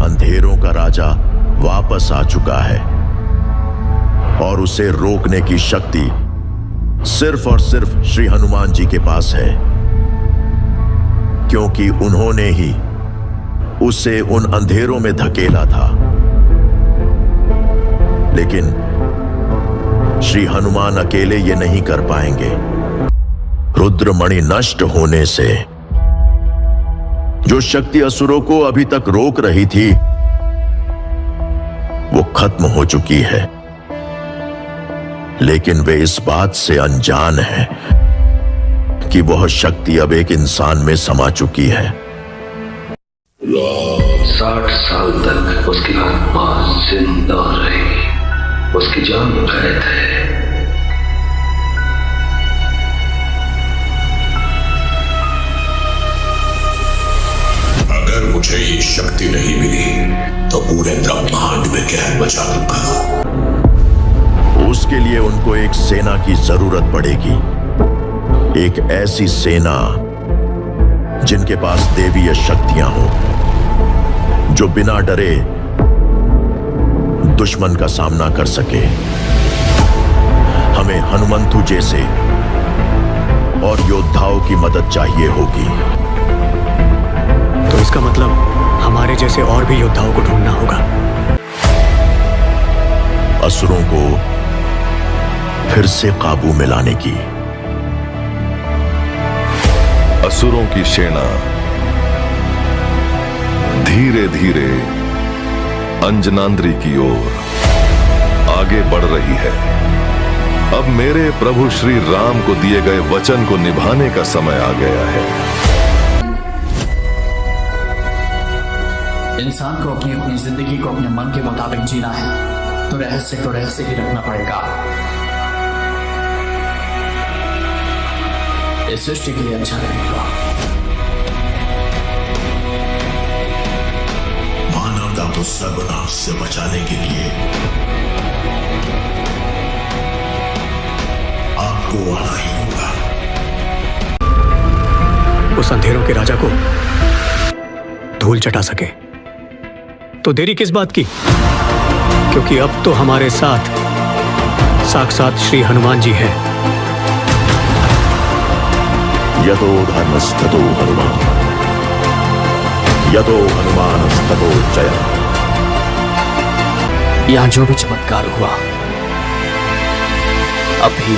अंधेरों का राजा वापस आ चुका है और उसे रोकने की शक्ति सिर्फ और सिर्फ श्री हनुमान जी के पास है, क्योंकि उन्होंने ही उसे उन अंधेरों में धकेला था। लेकिन श्री हनुमान अकेले ये नहीं कर पाएंगे। रुद्रमणि नष्ट होने से जो शक्ति असुरों को अभी तक रोक रही थी वो खत्म हो चुकी है, लेकिन वे इस बात से अनजान हैं कि वह शक्ति अब एक इंसान में समा चुकी है। 60 साल तक उसकी आत्मा जिंदा रही, उसकी जान कैद है। अगर मुझे ये शक्ति नहीं मिली तो पूरे ब्रह्मांड में कहर मचा दूंगा। उसके लिए उनको एक सेना की जरूरत पड़ेगी, एक ऐसी सेना जिनके पास देवीय शक्तियां हों, जो बिना डरे दुश्मन का सामना कर सके। हमें हनुमंतु जैसे और योद्धाओं की मदद चाहिए होगी। तो इसका मतलब हमारे जैसे और भी योद्धाओं को ढूंढना होगा। असुरों को फिर से काबू में लाने की। असुरों की सेना धीरे धीरे अंजनाद्रि की ओर आगे बढ़ रही है। अब मेरे प्रभु श्री राम को दिए गए वचन को निभाने का समय आ गया है। इंसान को अपनी अपनी जिंदगी को अपने मन के मुताबिक जीना है तो रहस्य ही रखना पड़ेगा। इस सृष्टि के लिए अच्छा रहेगा। मानवता को सर्वनाश से बचाने के लिए आपको आना ही होगा। उस अंधेरों के राजा को धूल चटा सके तो देरी किस बात की, क्योंकि अब तो हमारे साथ साक्षात श्री हनुमान जी हैं। यतो धर्मस्ततो हनुमान, यतो हनुमानस्ततो जयः। यहां जो भी चमत्कार हुआ अब भी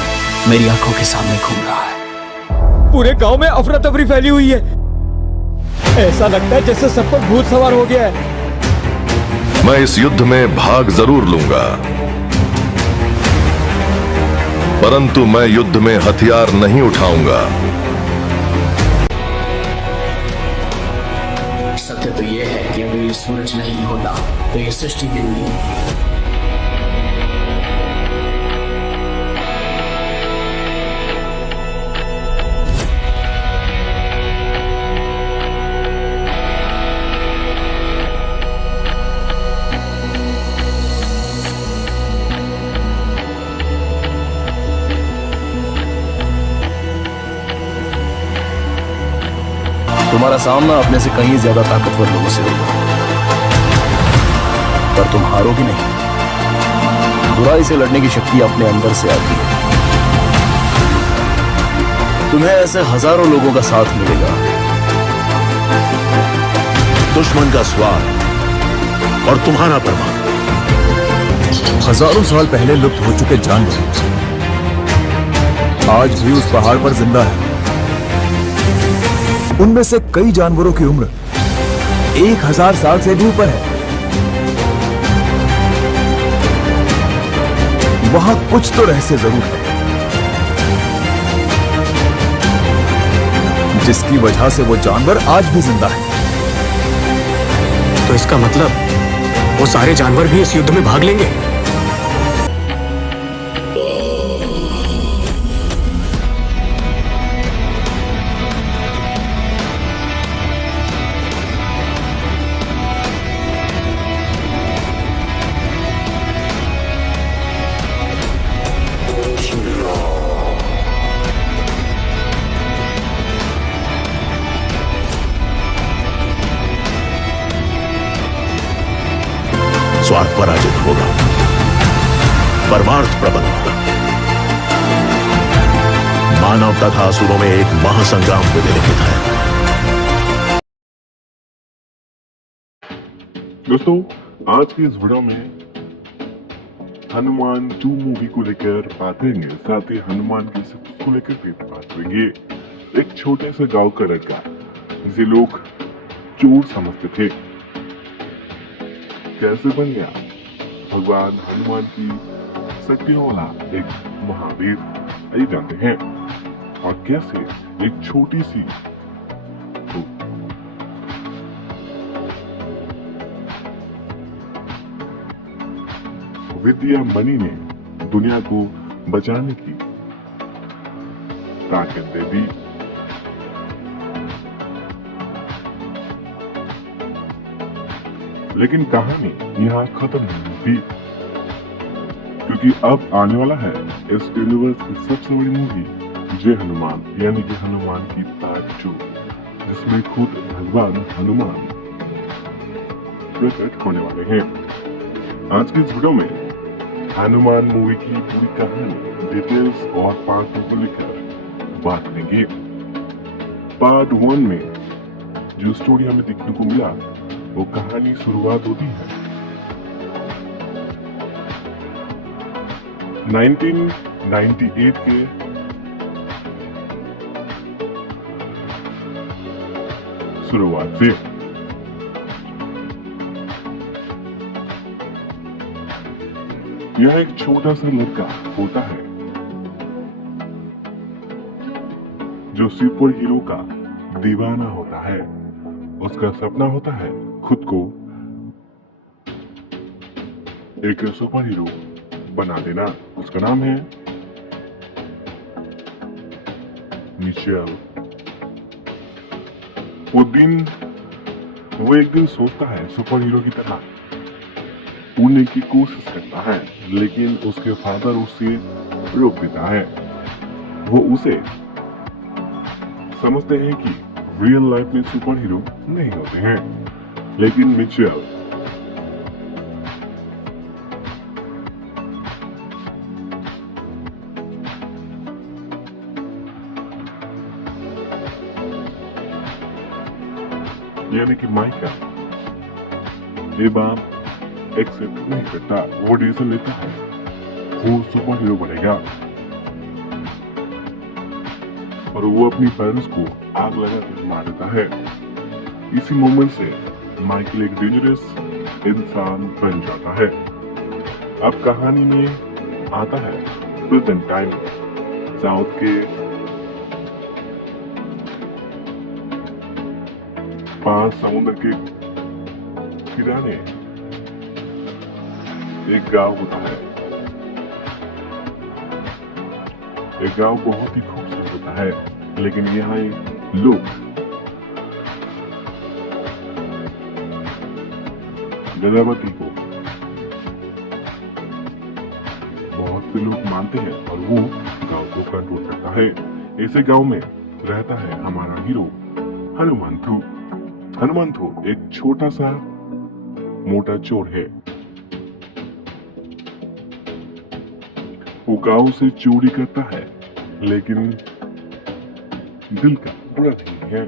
मेरी आंखों के सामने घूम रहा है। पूरे गांव में अफरा तफरी फैली हुई है। ऐसा लगता है जैसे सब पर भूत सवार हो गया है। मैं इस युद्ध में भाग जरूर लूंगा, परंतु मैं युद्ध में हथियार नहीं उठाऊंगा। सत्य तो यह है कि अगर ये सूरज नहीं होता तो ये सृष्टि भी नहीं। तुम्हारा सामना अपने से कहीं ज्यादा ताकतवर लोगों से होगा, पर तुम हारोगे नहीं। बुराई से लड़ने की शक्ति अपने अंदर से आती है। तुम्हें ऐसे हजारों लोगों का साथ मिलेगा। दुश्मन का स्वार और तुम्हारा प्रमाण। हजारों साल पहले लुप्त हो चुके जानवर आज भी उस पहाड़ पर जिंदा है। उनमें से कई जानवरों की उम्र 1000 साल से भी ऊपर है। वहां कुछ तो रहस्य जरूर है, जिसकी वजह से वो जानवर आज भी जिंदा है। तो इसका मतलब वो सारे जानवर भी इस युद्ध में भाग लेंगे। होगा, परमार्थ प्रबल होगा। मानव तथा असुरों में एक महासंग्राम विधिलिखित है। दोस्तों, आज की इस वीडियो में हनुमान 2 मूवी को लेकर बात करेंगे, साथ ही हनुमान की सक्सेस को लेकर भी बात करेंगे। एक छोटे से गांव का लड़का जिसे लोग चोर समझते थे, कैसे बन गया भगवान हनुमान की शक्तियों वाला एक महावीर, आइए जानते हैं। और कैसे एक छोटी सी विद्या मणि ने दुनिया को बचाने की ताकत दे दी। लेकिन कहानी यहाँ खत्म नहीं हुई, क्योंकि अब आने वाला है इस यूनिवर्स की सबसे बड़ी मूवी जय हनुमान, यानी कि हनुमान की पार्ट 2, जिसमें खुद भगवान हनुमान प्रकट होने वाले हैं। आज की इस वीडियो में हनुमान मूवी की पूरी कहानी, डिटेल्स और पार्ट को लेकर बात करेंगे। पार्ट 1 में जो स्टोरी हमें देखने को मिला, वो कहानी शुरुआत होती है 1998 के शुरुआत से। यह एक छोटा सा लड़का होता है जो सुपर हीरो का दीवाना होता है। उसका सपना होता है खुद को एक सुपर हीरो बना देना। उसका नाम है मिशेल। वो एक दिन सोचता है सुपर हीरो की तरह उड़ने की कोशिश करता है, लेकिन उसके फादर उसे रोक देता है। वो उसे समझते हैं कि रियल लाइफ में सुपर हीरो नहीं होते हैं, लेकिन मिचेल यानी कि माइका ये बात एक्सेप्ट नहीं करता। वो डिसीजन लेता है वो सुपर हीरो बनेगा और वो अपनी पेरेंट्स को आग लगा कर मार देता है। इसी मोमेंट से माइकल एक डेंजरस इंसान बन जाता है। अब कहानी में आता है प्रेजेंट टाइम, साउथ के पास समुद्र के किनारे एक गांव होता है। एक गांव बहुत ही खूबसूरत होता है, लेकिन यहाँ लोग गजावती को बहुत से लोग मानते हैं और वो गांव को कंट्रोल करता है। ऐसे गांव में रहता है हमारा हीरो हनुमंतु। हनुमंतु एक छोटा सा मोटा चोर है। वो गांव से चोरी करता है, लेकिन दिल का बुरा नहीं है।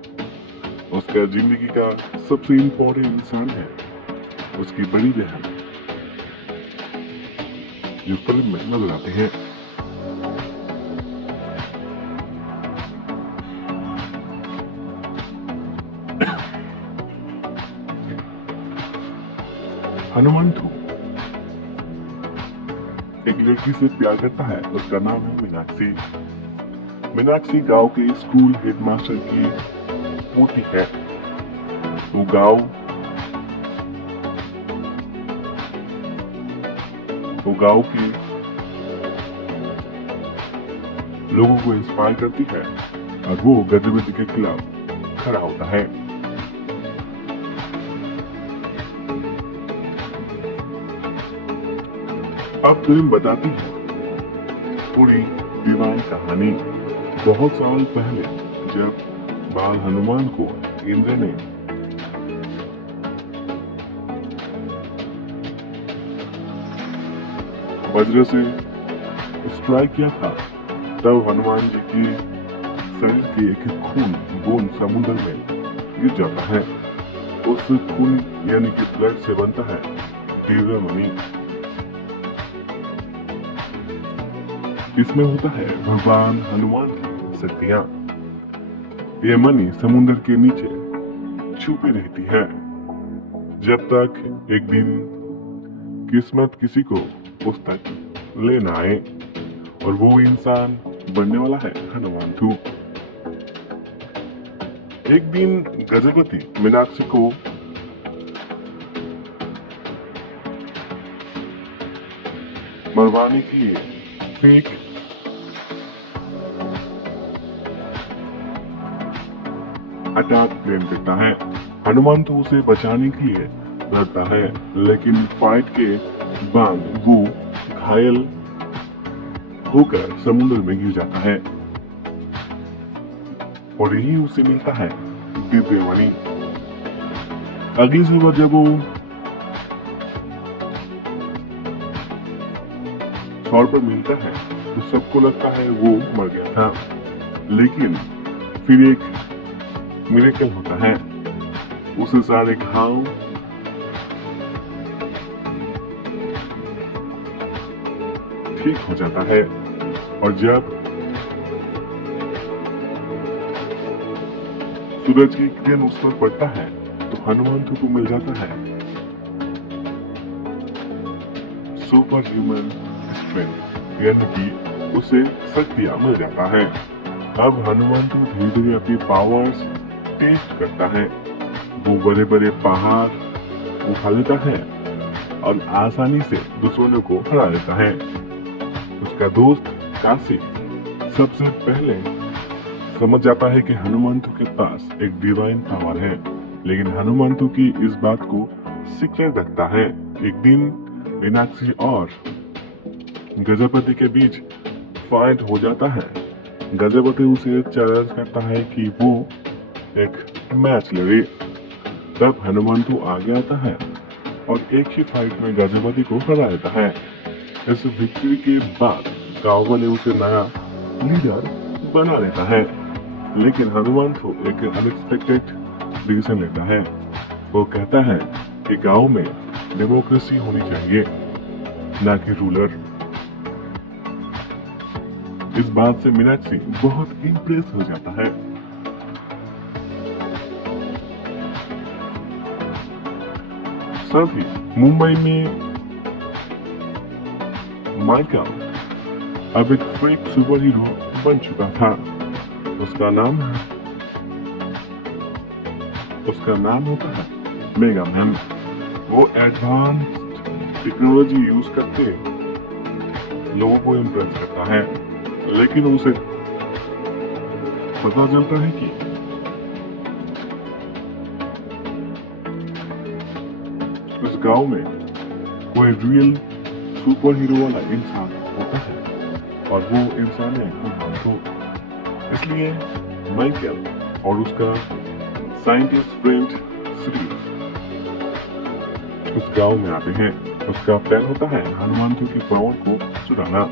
उसका जिंदगी का सबसे इम्पोर्टेंट इंसान है उसकी बड़ी बहन, जो फिल्म में नजर आते हैं। हनुमंतु एक लड़की से प्यार करता है, उसका नाम है मीनाक्षी। मीनाक्षी गांव के स्कूल हेडमास्टर की पोती है। वो गांव के लोगों को इंस्पायर करती है और वो गतिविधि के खिलाफ खड़ा होता है। अब फिल्म बताती है पूरी दीवान कहानी। बहुत साल पहले जब बाल हनुमान को इंद्र ने वज्र से स्ट्राइक किया था, तब हनुमान जी की शरीर के एक खून बूंद समुद्र में गिर जाता है। उस खून यानी कि ब्लड से बनता है दिव्य मणि। इसमें होता है भगवान हनुमान की शक्तियां। ये मणि समुद्र के नीचे छुपी रहती है जब तक एक दिन किस्मत किसी को उस तक ले न आए, और वो इंसान बनने वाला है हनुमंतु। एक दिन गजपति मीनाक्षी को मरवाने के लिए फेक अटैक प्लान करता है। हनुमंतु उसे बचाने के लिए लड़ता है, लेकिन फाइट के बाद वो घायल होकर समुद्र में गिर जाता है और यही उसे मिलता है दिव्य मणि। अगली सुबह जब वो सौर पर मिलता है तो सबको लगता है वो मर गया था, लेकिन फिर एक मिरेकल होता है। उसे सारे घाव ठीक हो जाता है, और जब सूरज की किरण उस पर पड़ता है तो हनुमंतु को मिल जाता है सुपर ह्यूमन स्ट्रेंथ, यानी कि उसे शक्तियां मिल जाता है। अब हनुमंतु धीरे धीरे अपनी पावर्स टेस्ट करता है। वो बड़े बड़े पहाड़ उठा लेता है और आसानी से दुश्मनों को हरा देता है। उसका दोस्त काशी सबसे पहले समझ जाता है कि हनुमंतु के पास एक डिवाइन पावर है, लेकिन हनुमंतु की इस बात को सीक्रेट रखता है। एक दिन मीनाक्षी और गजपति के बीच फाइट हो जाता है। गजपति उसे चैलेंज करता है कि वो एक मैच लड़े। तब हनुमंतु आगे आता है और एक ही फाइट में गजपति को हरा देता है। इस विक्ट्री के बाद गांव वाले उसे नया लीडर बना लेता है, लेकिन हनुमंतु एक अनएक्सपेक्टेड डिसीजन लेता है। वो कहता है कि गांव में डेमोक्रेसी होनी चाहिए, ना कि रूलर। इस बात से मीनाक्षी बहुत इम्प्रेस हो जाता है। साथ ही मुंबई में माइकल अब एक फेक सुपर हीरो बन चुका था। उसका नाम होता है मेगा मैन। वो एडवांस्ड टेक्नोलॉजी यूज करके लोगों को इम्प्रेस करता है, लेकिन उसे पता चलता है कि उस गांव में कोई रियल सुपर हीरो वाला इंसान होता है, और वो इंसान है हनुमंतु। इसलिए माइकल और उसका साइंटिस्ट फ्रेंड श्री उस गांव में आते हैं। उसका प्लान होता है हनुमंतु की पावर को चुराना।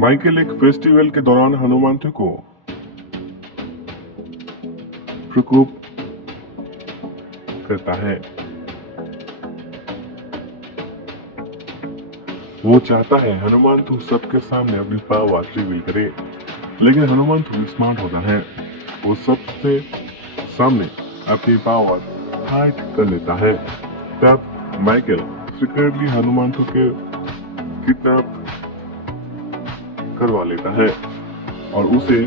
माइकल एक फेस्टिवल के दौरान हनुमंतु को प्रकोप करता है। वो चाहता है हनुमंतु सबके सामने अपनी पावर रिवील करे, लेकिन हनुमंतु स्मार्ट होता है। वो सबसे सामने अपनी पावर हाइड कर लेता है। तब माइकल सीक्रेटली हनुमंतु के किडनैप करवा लेता है और उसे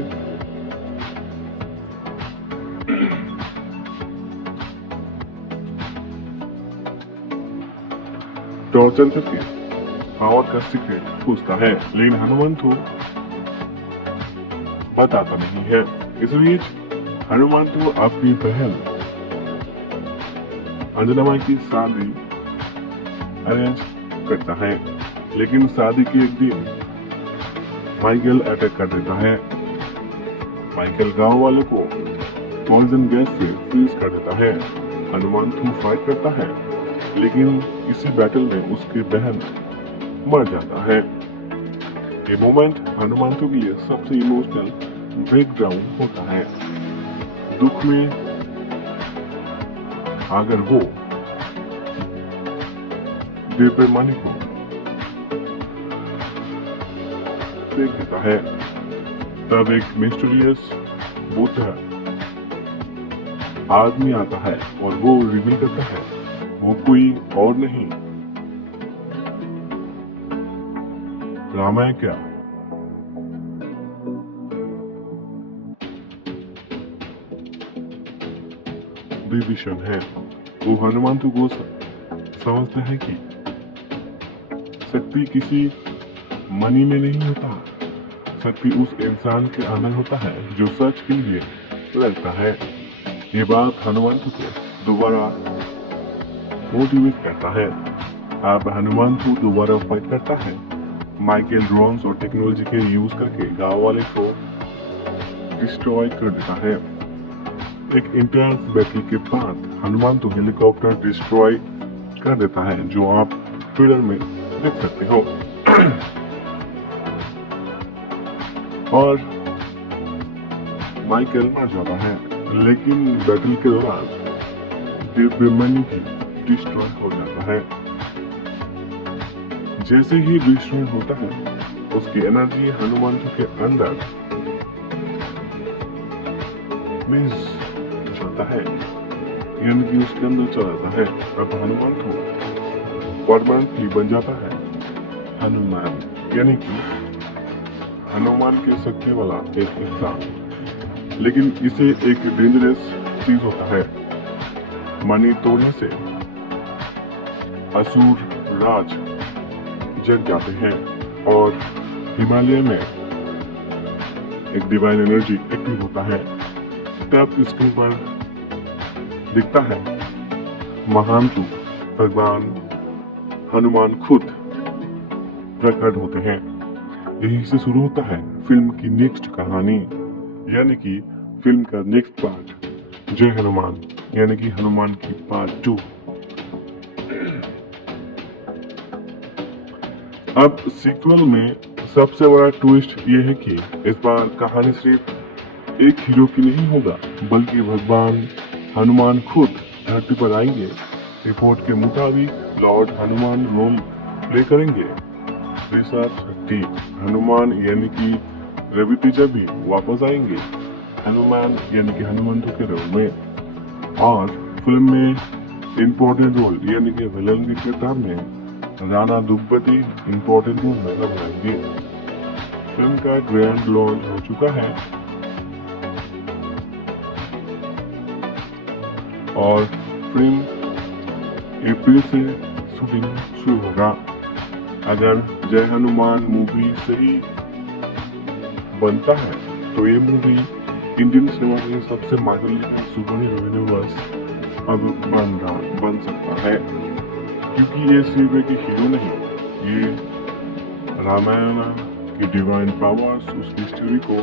टॉर्चर करके पावर का सीक्रेट पूछता है, लेकिन हनुमंतु बताता नहीं है। इस बीच हनुमंतु अपनी बहन अंजनामाई की शादी अरेंज करता है, लेकिन शादी के एक दिन माइकल अटैक कर देता है माइकल गांव वाले को पॉइजन गैस से फ्रीज कर देता है। हनुमान थू फाइट करता है, लेकिन इसी बैटल में उसकी बहन मर जाता है। ये मोमेंट हनुमान के लिए सबसे इमोशनल ब्रेकडाउन होता है। दुख में अगर वो बेईमानी को देख देता है, तब एक मिस्टीरियस बुद्ध आदमी आता है और वो रिवील करता है वो कोई और नहीं रामायण क्या विभीषण है। वो हनुमान को समझते हैं कि शक्ति किसी मनी में नहीं होता, शक्ति उस इंसान के अंदर होता है जो सच के लिए लड़ता है। ये बात हनुमान को दोबारा मोटिवेट करता है। अब हनुमान को दोबारा फाइट करता है। माइकल ड्रोन्स और टेक्नोलॉजी के यूज करके गांव वाले को डिस्ट्रॉय कर देता है। एक इंटेंस बैटल के बाद हनुमान तो हेलीकॉप्टर डिस्ट्रॉय कर देता है, जो आप ट्रेलर में देख सकते हो। और माइकल मर जाता है, लेकिन बैटल के दौरान दिव्यमणि भी डिस्ट्रॉय हो जाता है। जैसे ही डिस्ट्रॉय होता है, उसकी एनर्जी हनुमान के अंदर चलता है, यानी कि उसके अंदर चला जाता है। अब हनुमान को परमानेंटली बन जाता है हनुमान, यानी कि हनुमान के शक्ति वाला एक इंसान। लेकिन इसे एक डेंजरस चीज होता है। मणि तोड़ने से असुर राज जग जाते हैं और हिमालय में एक डिवाइन एनर्जी एक्टिव होता है। तब इसके ऊपर दिखता है महान रूप भगवान हनुमान खुद प्रकट होते हैं। यही से शुरू होता है फिल्म की नेक्स्ट कहानी, यानी कि फिल्म का नेक्स्ट पार्ट जय हनुमान, यानी कि हनुमान की पार्ट 2। अब सीक्वल में सबसे बड़ा ट्विस्ट ये है कि इस बार कहानी सिर्फ एक हीरो की नहीं होगा, बल्कि भगवान हनुमान खुद धरती पर आएंगे। रिपोर्ट के मुताबिक लॉर्ड हनुमान रोल प्ले करेंगे। ऋषभ शक्ति हनुमान यानी कि रवि तेजा भी वापस आएंगे हनुमान यानी कि हनुमंतु के रोल में। और फिल्म में इम्पोर्टेंट रोल यानी कि विलन के किरदार में राणा दुग्गती इम्पोर्टेंट रोल में निभाएंगे। फिल्म का ग्रैंड लॉन्च हो चुका है और फिल्म अप्रैल से शूटिंग शुरू होगा। अगर जय हनुमान मूवी सही बनता है तो ये मूवी इंडियन सिनेमा के सबसे माइथोलॉजिकल सुपर हीरो यूनिवर्स अब बन सकता है, क्योंकि ये सिर्फ एक हीरो नहीं, ये रामायण की डिवाइन पावर्स उसकी स्टोरी को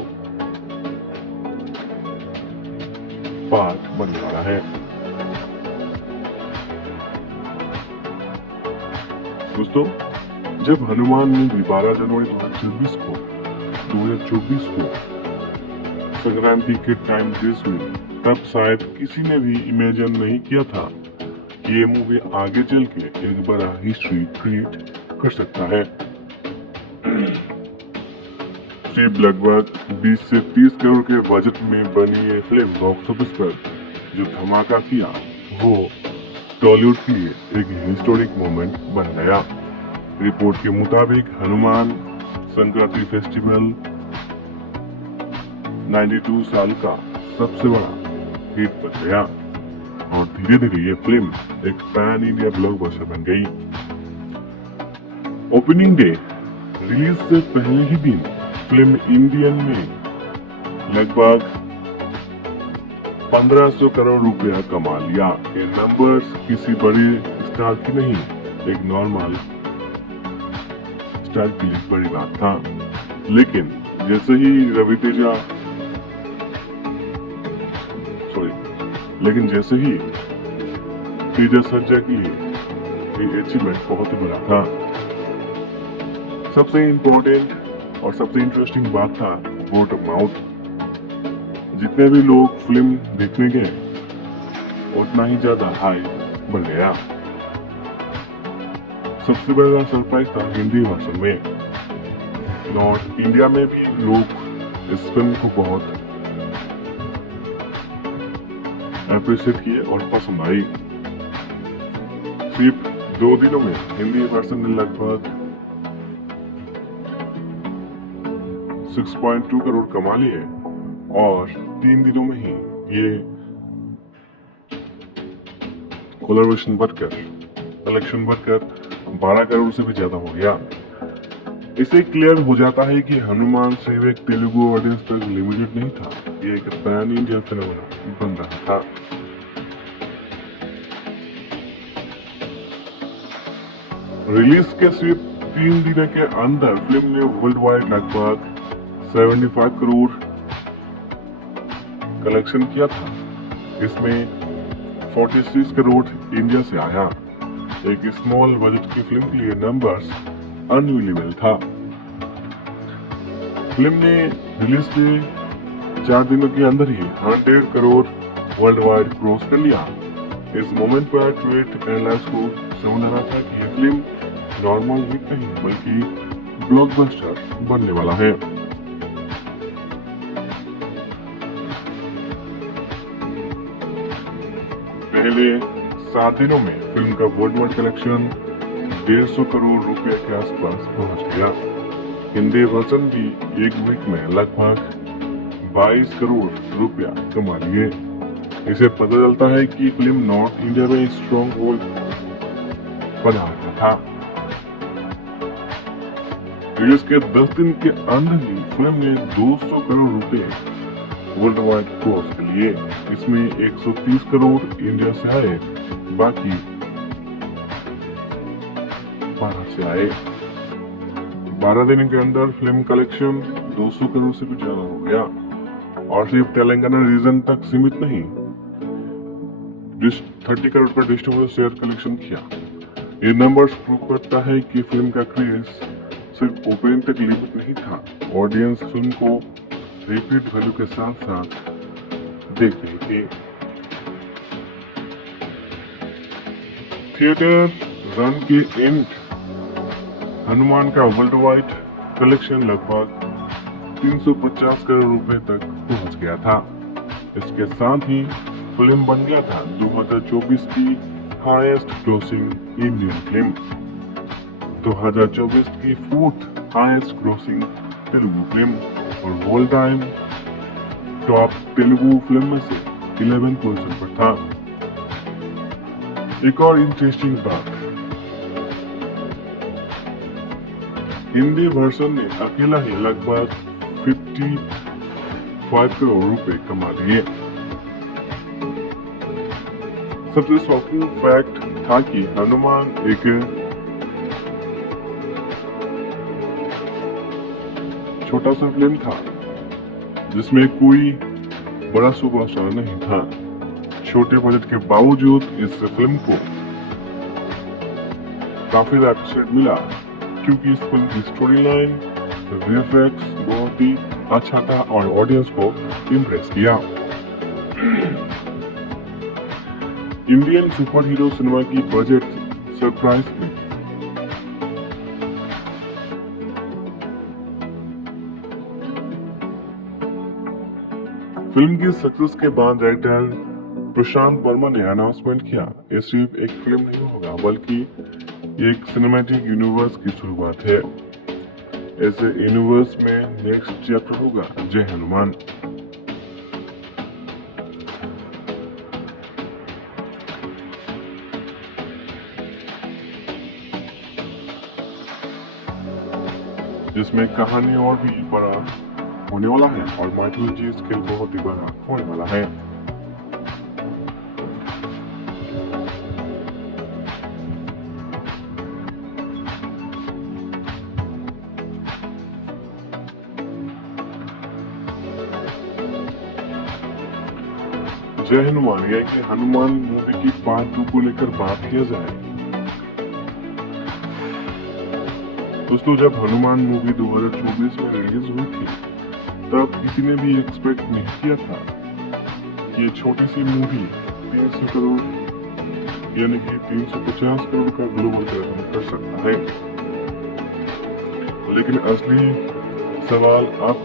पार्ट बनने वाला है। दोस्तों, जब हनुमान मूवी 12 जनवरी 2024 को संक्रांति के टाइम रिलीज हुई, तब शायद किसी ने भी इमेजिन नहीं किया था कि ये मूवी आगे चल के एक बड़ा हिस्ट्री क्रिएट कर सकता है। सिर्फ लगभग 20 से 30 करोड़ के बजट में बनी ये फिल्म बॉक्स ऑफिस पर जो धमाका किया, वो टॉलीवुड के लिए एक हिस्टोरिक मोमेंट बन गया। रिपोर्ट के मुताबिक हनुमान संक्रांति फेस्टिवल 92 साल का सबसे बड़ा हिट बन गया और धीरे धीरे ये फिल्म एक पैन इंडिया ब्लॉकबस्टर बन गई। ओपनिंग डे रिलीज से पहले ही दिन फिल्म इंडियन में लगभग 1500 करोड़ रुपया कमा लिया। ये नंबर्स किसी बड़े स्टार की नहीं, एक नॉर्मल स्टार की बड़ी बात था। लेकिन जैसे ही रवि तेजा लेकिन जैसे ही तेजस सर्जा के लिए ये अचीवमेंट बहुत ही बड़ा था। सबसे इम्पोर्टेंट और सबसे इंटरेस्टिंग बात था वर्ड ऑफ माउथ। जितने भी लोग फिल्म देखने गए उतना ही ज्यादा हाई बढ़ गया। सबसे बड़ा सरप्राइज था हिंदी भाषा में। नॉर्थ इंडिया में भी लोग इस फिल्म को बहुत अप्रिशिएट किए और पसंद आई। सिर्फ 2 दिनों में हिंदी वर्जन ने लगभग 6.2 करोड़ कमा लिए और 3 दिनों में ही ये कोलैबोरेशन बढ़कर कलेक्शन बढ़कर 12 करोड़ से भी ज्यादा हो गया। इससे क्लियर हो जाता है कि हनुमान सिर्फ एक तेलुगु ऑडियंस तक लिमिटेड नहीं था, ये एक पैन इंडिया फिल्म बन रहा था। रिलीज के सिर्फ 3 दिनों के अंदर फिल्म ने वर्ल्ड वाइड लगभग 75 करोड़ कलेक्शन किया था। इसमें 46 करोड़ इंडिया से आया। एक स्मॉल बजट की फिल्म के लिए नंबर्स अनबिलीवेबल था। फिल्म ने रिलीज से 4 दिनों के अंदर ही 100 करोड़ वर्ल्ड वाइड क्रॉस कर लिया। इस मोमेंट पर ट्रेड एनालिस्ट को समझ आना था कि यह फिल्म नॉर्मल हिट नहीं बल्कि ब्लॉकबस्टर बनने वाला है। पहले 7 दिनों में फिल्म का वर्ल्ड वाइड कलेक्शन 150 करोड़ रुपए के आसपास पहुंच गया। हिंदी वर्जन भी एक वीक में लगभग 22 करोड़ रुपया कमा लिए। इसे पता चलता है कि फिल्म नॉर्थ इंडिया में स्ट्रॉन्ग होल्ड बना रहा था। रिलीज के 10 दिन के अंदर ही फिल्म ने 200 करोड़ रुपए वर्ल्ड वाइड क्रॉस के लिए। इसमें 130 करोड़ इंडिया से आए, बाकी बाहर से आए। 12 दिन के अंदर फिल्म कलेक्शन 200 करोड़ से भी ज्यादा हो गया और सिर्फ तेलंगाना रीजन तक सीमित नहीं, 30 करोड़ पर डिस्ट्रीब्यूटर शेयर कलेक्शन किया। ये नंबर्स प्रूव करता है कि फिल्म का क्रेज सिर्फ ओपनिंग तक लिमिट नहीं था। ऑडियंस फिल्म को रिपीट वैल्यू के साथ साथ देख रही थी। थिएटर रन के एंड हनुमान का वर्ल्ड वाइड कलेक्शन लगभग 350 करोड़ रुपए तक पहुंच गया था। इसके साथ ही फिल्म बन गया था 2024 की हाईएस्ट ग्रोसिंग इंडियन फिल्म, 2024 की 4th highest grossing Telugu film और all time top Telugu film में से 11 पोजीशन पर था। एक और इंटरेस्टिंग बात, हिंदी वर्जन ने अकेला ही लगभग 55 करोड़ रुपए कमा लिए। सबसे शॉकिंग फैक्ट था कि हनुमान एक छोटा सा फिल्म था जिसमें कोई बड़ा सुपरस्टार नहीं था। छोटे बजट के बावजूद इस फिल्म को काफी अप्रिशिएट मिला क्योंकि इस फिल्म की स्टोरी लाइन, वीएफएक्स बहुत ही अच्छा था और ऑडियंस को इम्प्रेस किया। इंडियन सुपर हीरो सिनेमा की बजट सरप्राइज में फिल्म की सक्सेस के बाद राइटर प्रशांत वर्मा ने अनाउंसमेंट किया, ये सिर्फ एक फिल्म नहीं होगा बल्कि एक सिनेमैटिक यूनिवर्स की शुरुआत है। ऐसे यूनिवर्स में नेक्स्ट चैप्टर होगा जय हनुमान। जिसमें कहानी और भी बड़ा होने वाला है और माइथोलॉजी स्केल बहुत ही बड़ा होने वाला है। जय हनुमान यानी कि हनुमान मूवी की पार्ट 2 को लेकर बात किया जाए दोस्तों, जब हनुमान मूवी 2024 में रिलीज हुई थी तब किसी ने भी एक्सपेक्ट नहीं किया था कि ये छोटी सी मूवी 300 करोड़ यानी कि 350 करोड़ का ग्लोबल कलेक्शन कर सकता है। लेकिन असली सवाल अब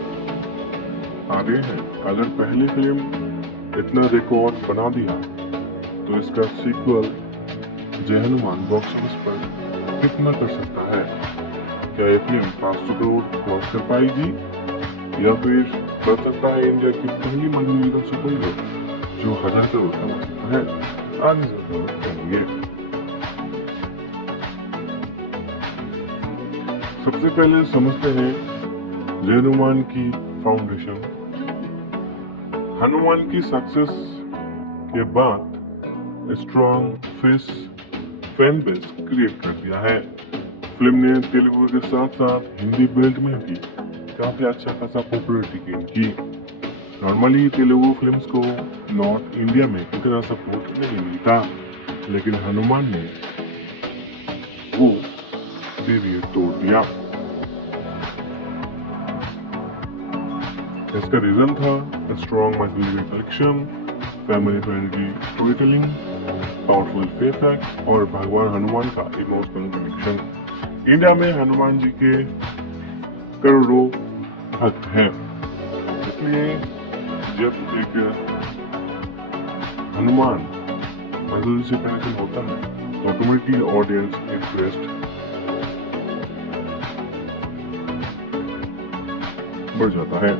आ गए हैं, अगर पहली फिल्म इतना रिकॉर्ड बना दिया तो इसका सीक्वल जय हनुमान बॉक्स ऑफिस पर कितना कर सकता है? क्या ये फिल्म 500 करोड़ क्रॉस कर पाएगी या फिर बन सकता है इंडिया की पहली मल्टीमीडिया सुपर हीरो जो 1000 करोड़ कमा सकता है? आगे जरूर करेंगे। सबसे पहले समझते हैं जय हनुमान की फाउंडेशन। हनुमान की सक्सेस के बाद स्ट्रॉन्ग फैन बेस क्रिएट कर दिया है। फिल्म ने तेलुगु के साथ साथ हिंदी बेल्ट में भी काफी अच्छा खासा पॉपुलरिटी गेन की। नॉर्मली तेलुगु फिल्म्स को नॉर्थ इंडिया में इतना सपोर्ट नहीं मिलता, लेकिन हनुमान ने वो बैरियर तोड़ दिया। इसका रीजन था strong multimedia collection, family friendly story telling, powerful effects और भगवान हनुमान का इमोशनल कनेक्शन। इंडिया में हनुमान जी के करोड़ों भक्त हैं, इसलिए जब एक हनुमान मजदूर से कनेक्शन होता है तो ऑटोमेटिकली ऑडियंस इंटरेस्ट बढ़ जाता है।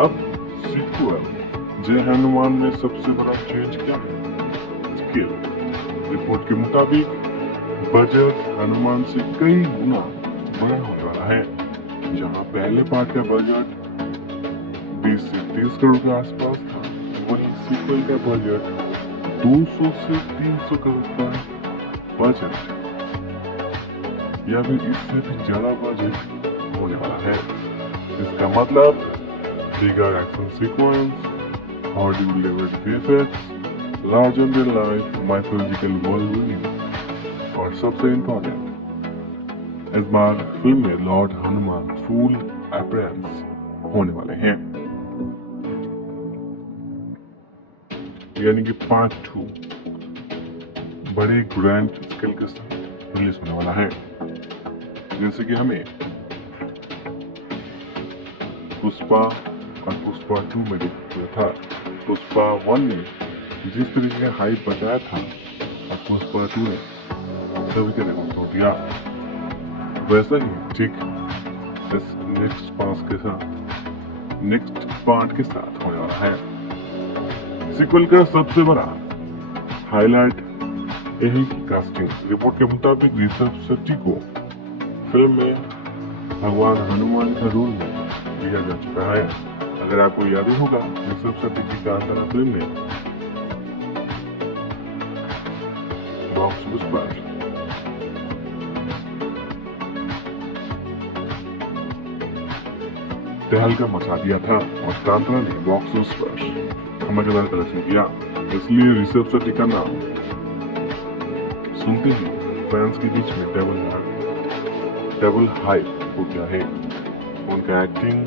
अब सीक्वल जय हनुमान में सबसे बड़ा चेंज क्या है? स्केल। रिपोर्ट के मुताबिक बजट हनुमान से कई गुना बड़ा होने वाला है। जहां पहले पार्ट का बजट 20 से 30 करोड़ के आसपास था, वहीं सीक्वल का बजट 200 से 300 करोड़ का बजट या फिर इससे भी ज्यादा बजट होने वाला है। इसका मतलब bigger action sequence, Hollywood level VFX, larger than life mythological world building और सबसे इम्पोर्टेंट इस बार फिल्म में लॉर्ड हनुमान फुल अपीयरेंस होने वाले हैं, यानी कि पार्ट 2 बड़े ग्रैंड स्केल के साथ रिलीज होने वाला है। जैसे कि हमें पुष्पा और पुष्पा 2 में दिया था। पुष्पा 1 ने जिस तरीके का हाइप बचाया था और पुष्पा 2 ने सभी के रिकॉर्ड तोड़ दिया, वैसा ही ठीक इस नेक्स्ट पार्ट के साथ होने वाला है। सीक्वल का सबसे बड़ा हाईलाइट यही की कास्टिंग। रिपोर्ट के मुताबिक ऋषभ शेट्टी को फिल्म में भगवान हनुमान का रोल में लिया जा चुका है। अगर आपको याद होगा ऋषभ शेट्टी की कांतारा फिल्म में बॉक्स ऑफिस पर तहलका मचा दिया था और कांतारा ने बॉक्स ऑफिस पर धमाकेदार कलेक्शन किया। इसलिए ऋषभ शेट्टी का नाम सुनते ही फैंस के बीच में डबल हाइप हो गया है। उनका एक्टिंग,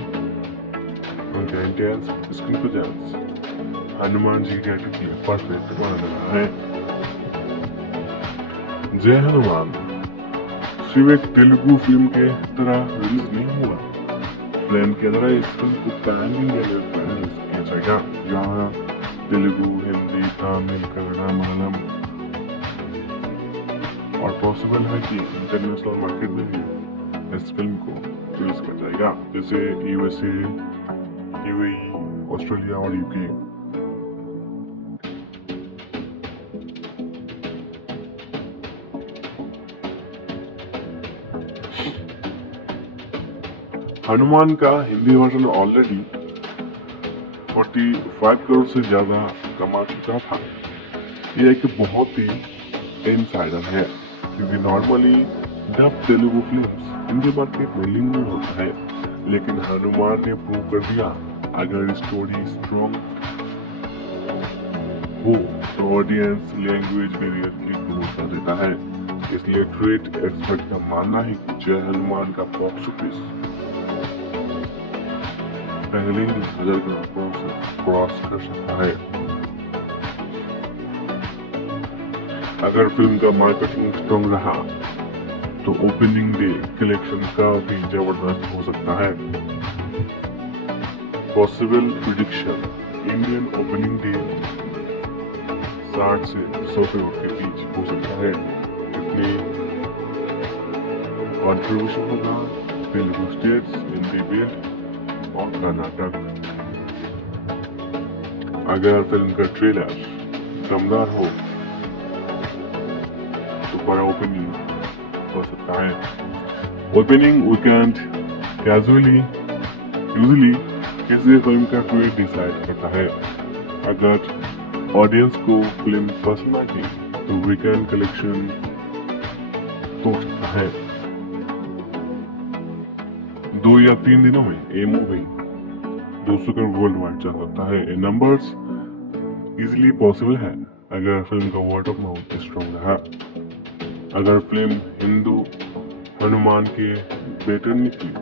उनका intense screen presence Hanuman ji के कैरेक्टर के लिए परफेक्ट माना जाता है। जय हनुमान सिर्फ एक तेलुगु फिल्म के तरह रिलीज नहीं हुआ। फिल्म के द्वारा इस फिल्म को पैन इंडिया लेवल पर रिलीज किया जाएगा, जहाँ तेलुगु, हिंदी, तमिल, कन्नड़ा, मलयालम और पॉसिबल है कि इंटरनेशनल मार्केट में भी इस फिल्म को रिलीज किया जाएगा, जैसे यूएसए, यूएई, ऑस्ट्रेलिया और यूके। हनुमान का हिंदी वर्जन ऑलरेडी 45 करोड़ से ज्यादा कमा चुका था। ये एक बहुत ही इनसाइडर है, क्योंकि normally dub Telugu films Hindi market में लिंगर होता है, लेकिन हनुमान ने प्रूव कर दिया अगर स्टोरी स्ट्रॉन्ग हो तो ऑडियंस लैंग्वेज बैरियर इग्नोर कर देता है। इसलिए ट्रेड एक्सपर्ट का मानना है कि जय हनुमान का बॉक्स ऑफिस पहले ही 1000 करोड़ क्रॉस कर सकता है। अगर फिल्म का मार्केटिंग स्ट्रॉन्ग रहा तो ओपनिंग डे कलेक्शन काफी जबरदस्त हो सकता है। Possible prediction, Indian opening day 60 से 100 करोड़ के बीच हो सकता है। इतनी कंट्रीब्यूशन होगा तेलुगु स्टेट्स, हिंदी बेल्ट और कर्नाटक। अगर फिल्म का ट्रेलर दमदार हो तो बड़ा ओपनिंग हो सकता है। ओपनिंग वीकेंड यूजुअली किसी फिल्म का ट्रेड डिसाइड करता है। अगर ऑडियंस को फिल्म पसंद आती तो वीकेंड कलेक्शन तो सकता है। 2 या 3 दिनों में ये मूवी 200 करोड़ वर्ल्ड वाइड जा सकता है। ये नंबर्स इजीली पॉसिबल है अगर फिल्म का वर्ड ऑफ माउथ स्ट्रॉन्ग रहा। अगर फिल्म हिंदू हनुमान के बेटर निकली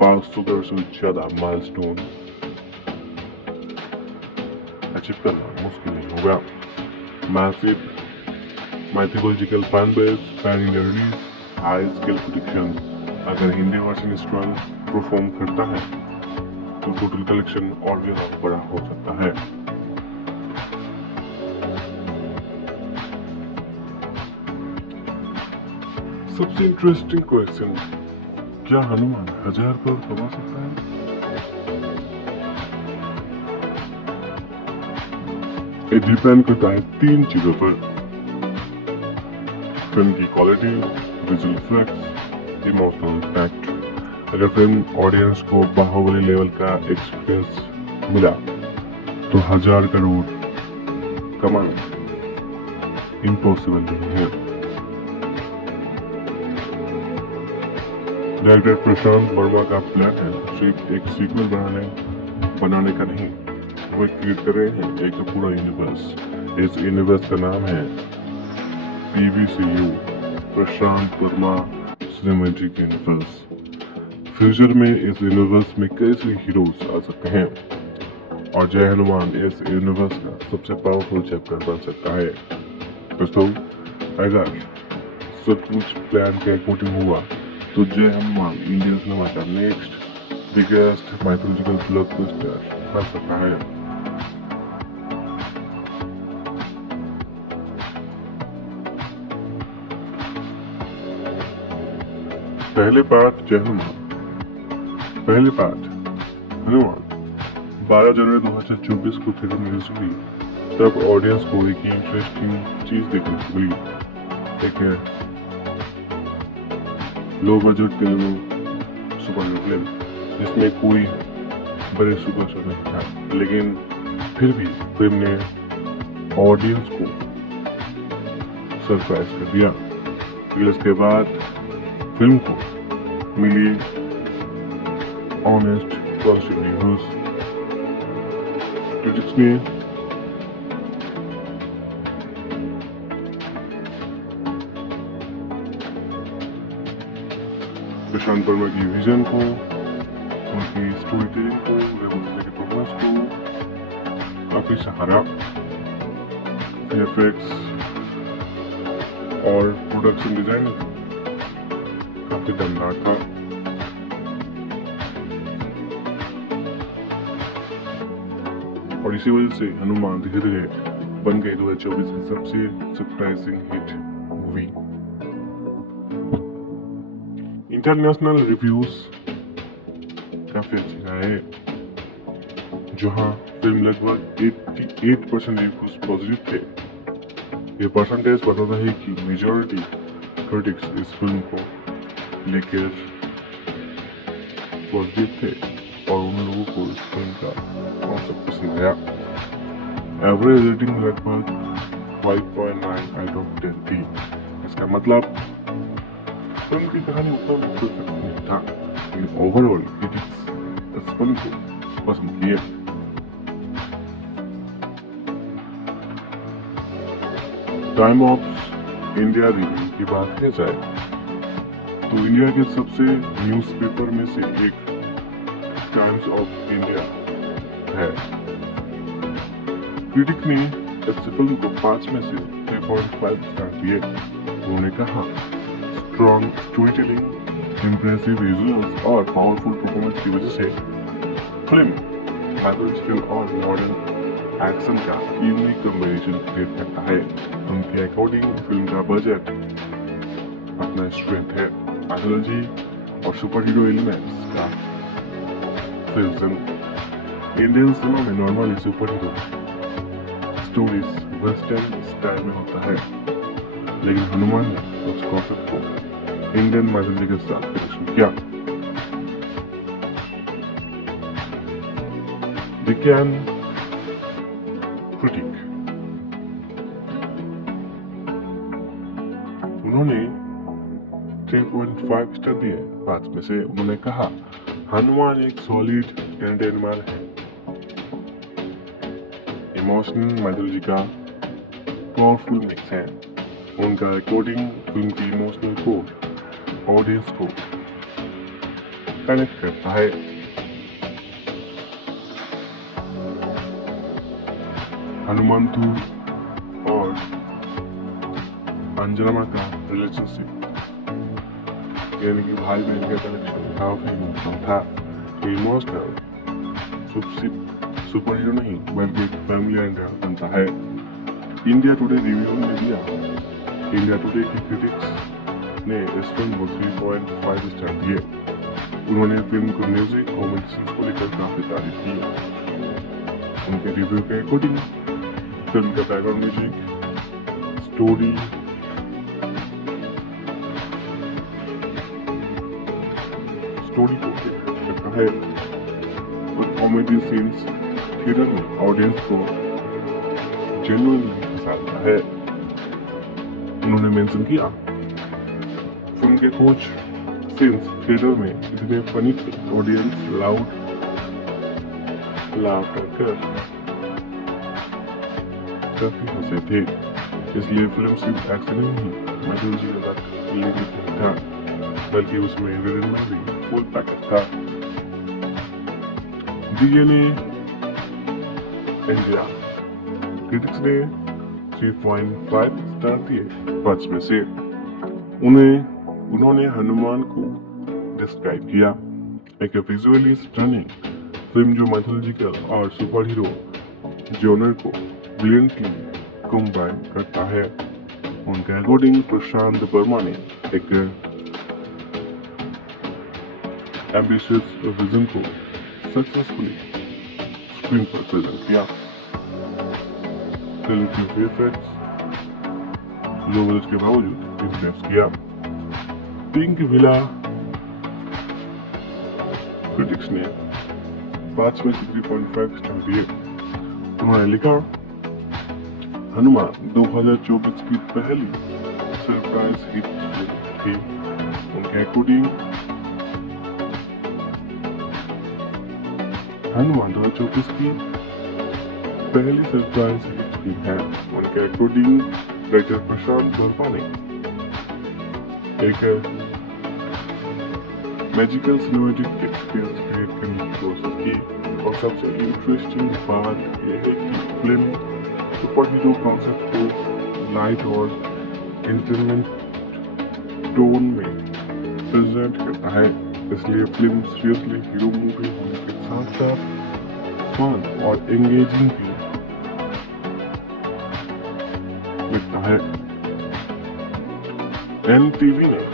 500 करोड़ से ज्यादा माइलस्टोन अचीव करना मुश्किल नहीं होगा। Massive mythological fan base, pan India release, high scale production. अगर हिंदी वर्जन स्ट्रॉन्ग परफॉर्म करता है तो टोटल कलेक्शन और भी ज्यादा बड़ा हो सकता है। सबसे इंटरेस्टिंग क्वेश्चन, क्या हनुमान 1000 करोड़ कमा सकता है? ये डिपेंड करता है 3 चीजों पर, फिल्म की quality, visual effects, emotional impact. अगर फिल्म ऑडियंस को बाहुबली लेवल का एक्सपीरियंस मिला तो 1000 करोड़ कमाना इम्पॉसिबल नहीं है। डायरेक्टर प्रशांत वर्मा का प्लान है सिर्फ एक सीक्वल बनाने का नहीं, वो क्रिएट कर रहे हैं एक पूरा यूनिवर्स। इस यूनिवर्स का नाम है PVCU, प्रशांत वर्मा सिनेमैटिक यूनिवर्स। फ्यूचर में इस यूनिवर्स में कई सारे हीरोज आ सकते हैं और जय हनुमान इस यूनिवर्स का सबसे पावरफुल चैप्टर बन सकता है। दोस्तों, अगर सब कुछ प्लान के अकॉर्डिंग हुआ तो जय हनुमान इंडियन सिनेमा का नेक्स्ट बिगेस्ट माइथोलॉजिकल ब्लॉकबस्टर बन सकता है। पहले पार्ट हनुमान 12 जनवरी 2024 को थिएटर में रिलीज हुई। तब ऑडियंस को एक इंटरेस्टिंग चीज देखने को मिली। एक है low budget Telugu super hero film जिसमें कोई बड़े सुपरस्टार नहीं था, लेकिन फिर भी फिल्म ने ऑडियंस को सरप्राइज कर दिया। फिर इसके बाद फिल्म को मिली ऑनेस्ट पॉजिटिव रिव्यूज। क्रिटिक्स ने प्रशांत वर्मा की विजन को, उनकी स्टोरी टेलिंग को, रेवोल्यूशन के परफॉर्मेंस को काफी सहारा। एफेक्ट्स और प्रोडक्शन डिजाइन काफी दमदार था। और इसी वजह से हनुमान धीरे धीरे बन गई 2024 की सबसे surprising hit movie. International reviews काफी अच्छी रहे, जहां फिल्म लगभग 88% रिव्यूज पॉजिटिव थे। ये परसेंटेज बताता है कि मेजॉरिटी क्रिटिक्स इस फिल्म को लेकर पॉजिटिव थे और उन लोगों को इस फिल्म का कॉन्सेप्ट पसंद आया। एवरेज रेटिंग लगभग 5.9 आउट ऑफ 10 थी। इसका मतलब फिल्म की कहानी उतना परफेक्ट नहीं था, लेकिन ओवरऑल क्रिटिक्स इस फिल्म को पसंद किए। टाइम ऑफ इंडिया रिव्यू की बात की जाए तो इंडिया के सबसे न्यूज़पेपर में से एक टाइम्स ऑफ इंडिया है। क्रिटिक ने इस फिल्म को 5 में से 3.5 स्टार दिए। उन्होंने कहा, strong story telling, impressive visuals और पावरफुल परफॉर्मेंस की वजह से फिल्म माइथोलॉजिकल और मॉडर्न एक्शन का यूनिक कॉम्बिनेशन क्रिएट करता है। उनके अकॉर्डिंग फिल्म का बजट अपना स्ट्रेंथ है। माइथोलॉजी और सुपर हीरो एलिमेंट्स का फ्यूजन। इंडियन सिनेमा में normally super hero stories western style में होता है, लेकिन हनुमान ने उस कॉन्सेप्ट को इंडियन माइथोलॉजी के साथ पेश किया। विज्ञान क्रिटिक उन्होंने 3.5 स्टार दिए 5 में से। उन्होंने कहा, हनुमान एक सॉलिड एंटरटेनमेंट है। इमोशनल माइथोलॉजी का पावरफुल मिक्स है। उनका अकॉर्डिंग फिल्म की इमोशनल कोड ऑडियंस को कनेक्ट करता है। हनुमंतु और अंजना का रिलेशनशिप यानी कि भाई बहन का कनेक्शन काफी इमोशनल था। इमोशनल सुपर हीरो नहीं बल्कि एक फैमिली एंगल बनता है। इंडिया टुडे रिव्यू में दिया। इंडिया टुडे की क्रिटिक्स ने इस फिल्म को 3.5 स्टार दिए। उन्होंने फिल्म को म्यूजिक और मेडिसिन को लेकर काफी तारीफ की। उनके रिव्यू के अकॉर्डिंग फिल्म का बैकग्राउंड म्यूजिक, स्टोरी, को करता है और कॉमेडी सीन्स थिएटर में ऑडियंस को जेन्युइनली हंसाता है। उन्होंने मेंशन किया, फिल्म के कुछ सीन्स थिएटर में इतने फनी थे, ऑडियंस लाउड लाफ कर काफी हंसे थे। इसलिए फिल्म सिर्फ एक्शन ही नहीं माइथोलॉजी का लिमिट नहीं था, बल्कि उसमें एंटरटेनमेंट भी फुल पैकेज था। डीएनए इंडिया क्रिटिक्स ने 3.5 स्टार दिए 5 में से। उन्होंने हनुमान को डिस्क्राइब किया, एक विजुअली स्टनिंग फिल्म जो माइथोलॉजिकल और सुपर हीरो जॉनर को ब्रिलियंटली कंबाइन करता है। उनके अकॉर्डिंग प्रशांत वर्मा ने एक एम्बिशियस विजन को सक्सेसफुली स्क्रीन पर प्रेजेंट किया। फिल्म की वीएफएक्स लो बजट के बावजूद इम्प्रेस किया। पिंक विला क्रिटिक्स ने 5 में 3.5 स्टार दिए। उन्होंने लिखा, हनुमान 2024 की पहली सरप्राइज हिट थी। उनके अकॉर्डिंग हनुमान 2024 की पहली सरप्राइज हिट फिल्म है। उनके अकॉर्डिंग डायरेक्टर प्रशांत वर्मा ने एक मैजिकल सिनेमैटिक एक्सपीरियंस क्रिएट करने की कोशिश की और सबसे इंटरेस्टिंग बात यह है कि फिल्म सुपर हीरो कॉन्सेप्ट को लाइट और एंटरटेनमेंट टोन में प्रेजेंट करता है। इसलिए फिल्म सीरियसली हीरो मूवी होने के साथ साथ फन और एंगेजिंग भी लगता है। एनटीवी ने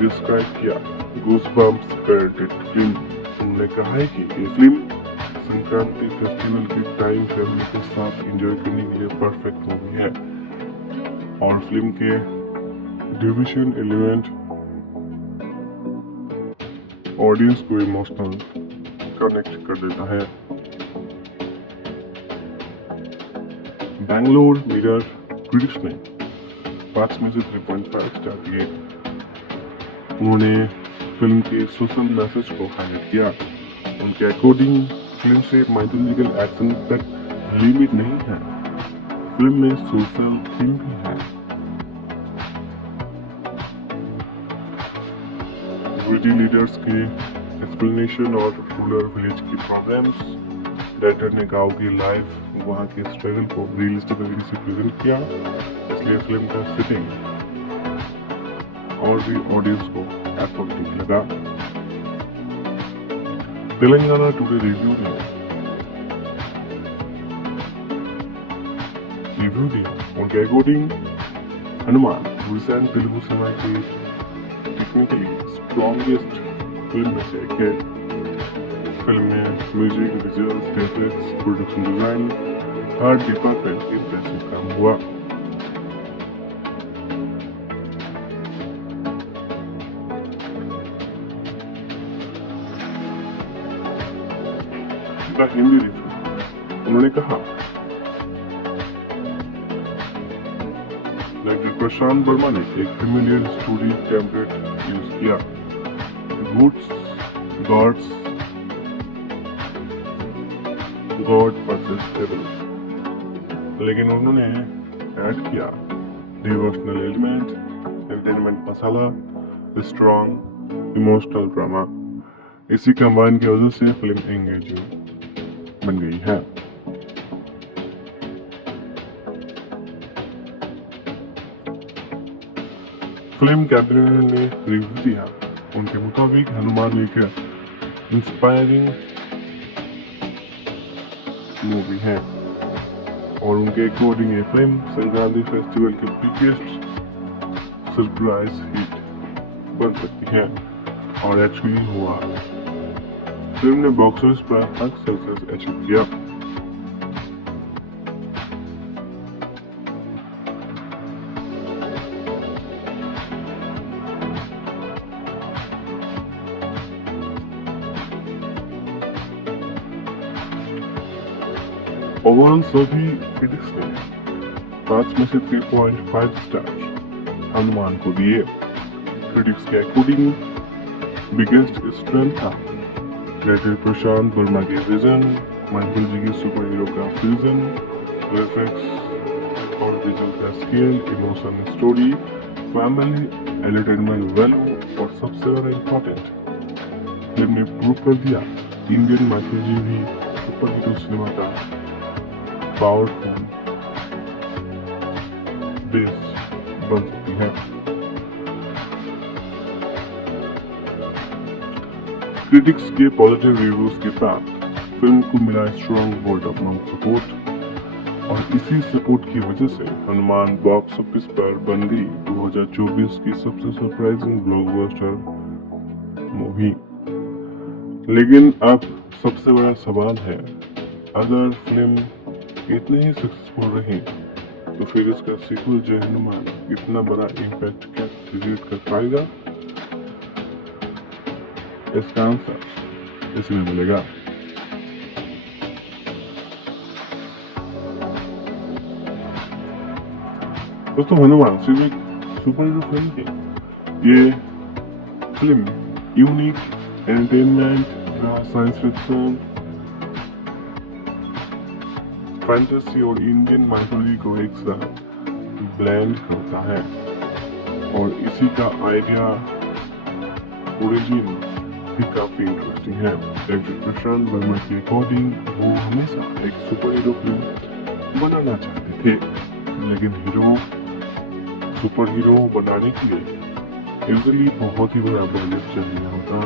डिस्क्राइब किया गूज़बम्प्स कनेक्टेड फिल्म। उन्होंने कहा है कि ये फिल्म संक्रांति फेस्टिवल के टाइम फैमिली के साथ एंजॉय करने के लिए परफेक्ट मूवी है और फिल्म के डिविजन एलिमेंट ऑडियंस को इमोशनल कनेक्ट कर देता है। बैंगलोर मिरर क्रिटिक्स ने 5 में से 3.5 स्टार दिए। उन्होंने फिल्म के सोशल मैसेज को हाईलाइट किया। उनके अकॉर्डिंग फिल्म से माइथोलॉजिकल एक्शन तक लिमिट नहीं है, फिल्म में सोशल थीम भी है। ग्रिडी लीडर्स के एक्सप्लेनेशन और रूरल विलेज की प्रॉब्लम्स, डायरेक्टर ने गांव की लाइफ, वहाँ के स्ट्रगल को रियलिस्टिक तरीके से प्रेजेंट किया, इसलिए फिल्म का सेटिंग और भी ऑडियंस को एफर्टिव लगा। तेलंगाना टुडे रिव्यू दिया। उनके according Hanuman recent Telugu cinema की टेक्निकली स्ट्रॉन्गेस्ट फिल्म में से एक है। फिल्म में music, visuals, graphics, production design, हर डिपार्टमेंट इंप्रेसिव काम हुआ। हिंदी रिव्यू, उन्होंने कहा डायरेक्टर प्रशांत वर्मा ने एक फेमिलियर स्टोरी टेम्पलेट यूज किया, goods gods god versus evil, लेकिन उन्होंने ऐड किया devotional element, entertainment masala, strong emotional drama. इसी कंबाइन की वजह से फिल्म एंगेजिंग बन गई है। फिल्म कैबिनेट ने रिव्यू दिया। उनके मुताबिक हनुमान एक इंस्पायरिंग मूवी है और उनके अकॉर्डिंग ये फिल्म संक्रांति फेस्टिवल के बिगेस्ट सरप्राइज हिट बन सकती है और एक्चुअली हुआ। फिल्म ने बॉक्स ऑफिस पर सक्सेस अचीव किया। ओवरऑल सभी क्रिटिक्स ने 5 में से 3.5 स्टार हनुमान को दिए। क्रिटिक्स के अकॉर्डिंग बिगेस्ट स्ट्रेंथ था डायरेक्टर प्रशांत वर्मा के विजन, माइकल जी के सुपर हीरो का फ्यूजन, ग्राफिक्स और विजुअल का scale, emotion, story, family, entertainment value और सबसे ज्यादा इम्पोर्टेंट फिल्म ने प्रूव कर दिया इंडियन माइथोलॉजी भी सुपर हीरो सिनेमा का पावरफुल बेस बन सकती है। क्रिटिक्स के पॉजिटिव रिव्यूज के बाद फिल्म को मिला strong word of mouth support और इसी सपोर्ट की वजह से हनुमान बॉक्स ऑफिस पर बन गई 2024 की सबसे सरप्राइजिंग ब्लॉकबस्टर मूवी। लेकिन अब सबसे बड़ा सवाल है, अगर फिल्म इतनी ही सक्सेसफुल रही तो फिर इसका सीक्वल जय हनुमान इतना बड़ा इम्पैक्ट क्या क्रिएट कर पाएगा? इसका आंसर इसमें मिलेगा। दोस्तों, हनुमान सिर्फ एक सुपर हीरो फिल्म थी। ये film unique entertainment, science fiction, fantasy और इंडियन माइथोलॉजी को एक साथ ब्लेंड करता है और इसी का आइडिया ओरिजिन भी काफी इंटरेस्टिंग है। डायरेक्टर प्रशांत वर्मा के अकॉर्डिंग वो हमेशा एक सुपर हीरो फिल्म बनाना चाहते थे, लेकिन हीरो सुपर हीरो बनाने के लिए यूजुअली बहुत ही बड़ा बजट चाहिए होता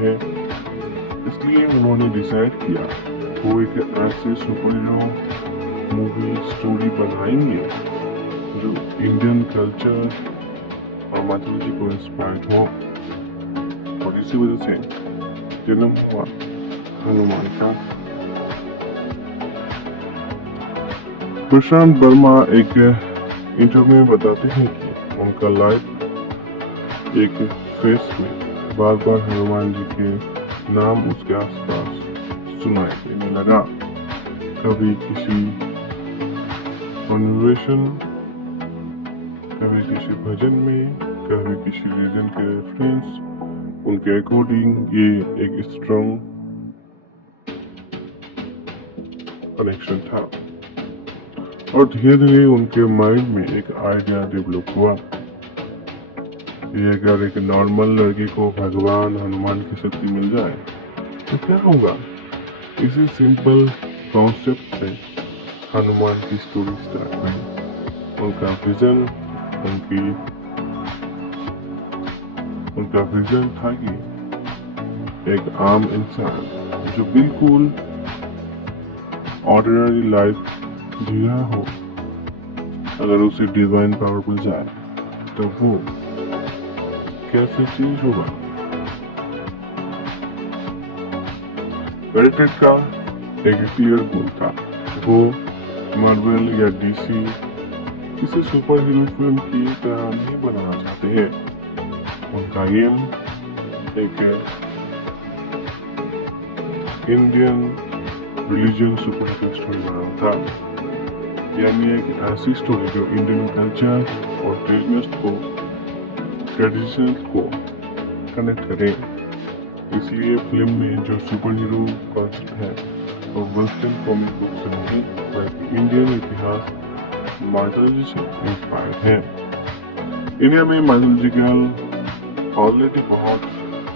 है, इसलिए उन्होंने डिसाइड किया वो एक ऐसे सुपर हीरो मूवी स्टोरी बनाएंगे जो इंडियन कल्चर और माइथोलॉजी को इंस्पायर्ड हो और इसी वजह से जन्म हुआ हनुमान का। प्रशांत वर्मा एक इंटरव्यू में बताते हैं कि उनका लाइफ एक फेस में बार बार हनुमान जी के नाम उसके आसपास सुनाई देने लगा। कभी किसी कन्वर्सेशन, कभी किसी भजन में, कभी किसी रीजन के रेफरेंस उनके अकॉर्डिंग ये एक स्ट्रॉन्ग कनेक्शन था और धीरे धीरे उनके माइंड में एक आइडिया डेवलप हुआ। ये अगर एक नॉर्मल लड़के को भगवान हनुमान की शक्ति मिल जाए तो क्या होगा। इसी सिंपल कॉन्सेप्ट से हनुमान की स्टोरी स्टार्ट हुई। उनका विजन था कि एक आम इंसान जो बिल्कुल ऑर्डिनरी लाइफ जी रहा हो, अगर उसे डिवाइन पावर मिल जाए तो वो कैसे चेंज होगा। वेरिटेड का एक क्लियर गोल था, वो मार्वल या डीसी किसी सुपर हीरो फिल्म की तरह नहीं बनाना चाहते हैं। उनका एम एक Indian religion super hero story बनाना था, यानी एक ऐसी स्टोरी जो इंडियन कल्चर और ट्रेडिशंस को कनेक्ट करे। इसलिए फिल्म में जो सुपर हीरो कॉन्सेप्ट है और वेस्टर्न कॉमिक बुक से नहीं बल्कि इंडियन इतिहास माइथोलॉजी से इंस्पायर्ड है। इंडिया में माइथोलॉजिकल ऑलरेडी बहुत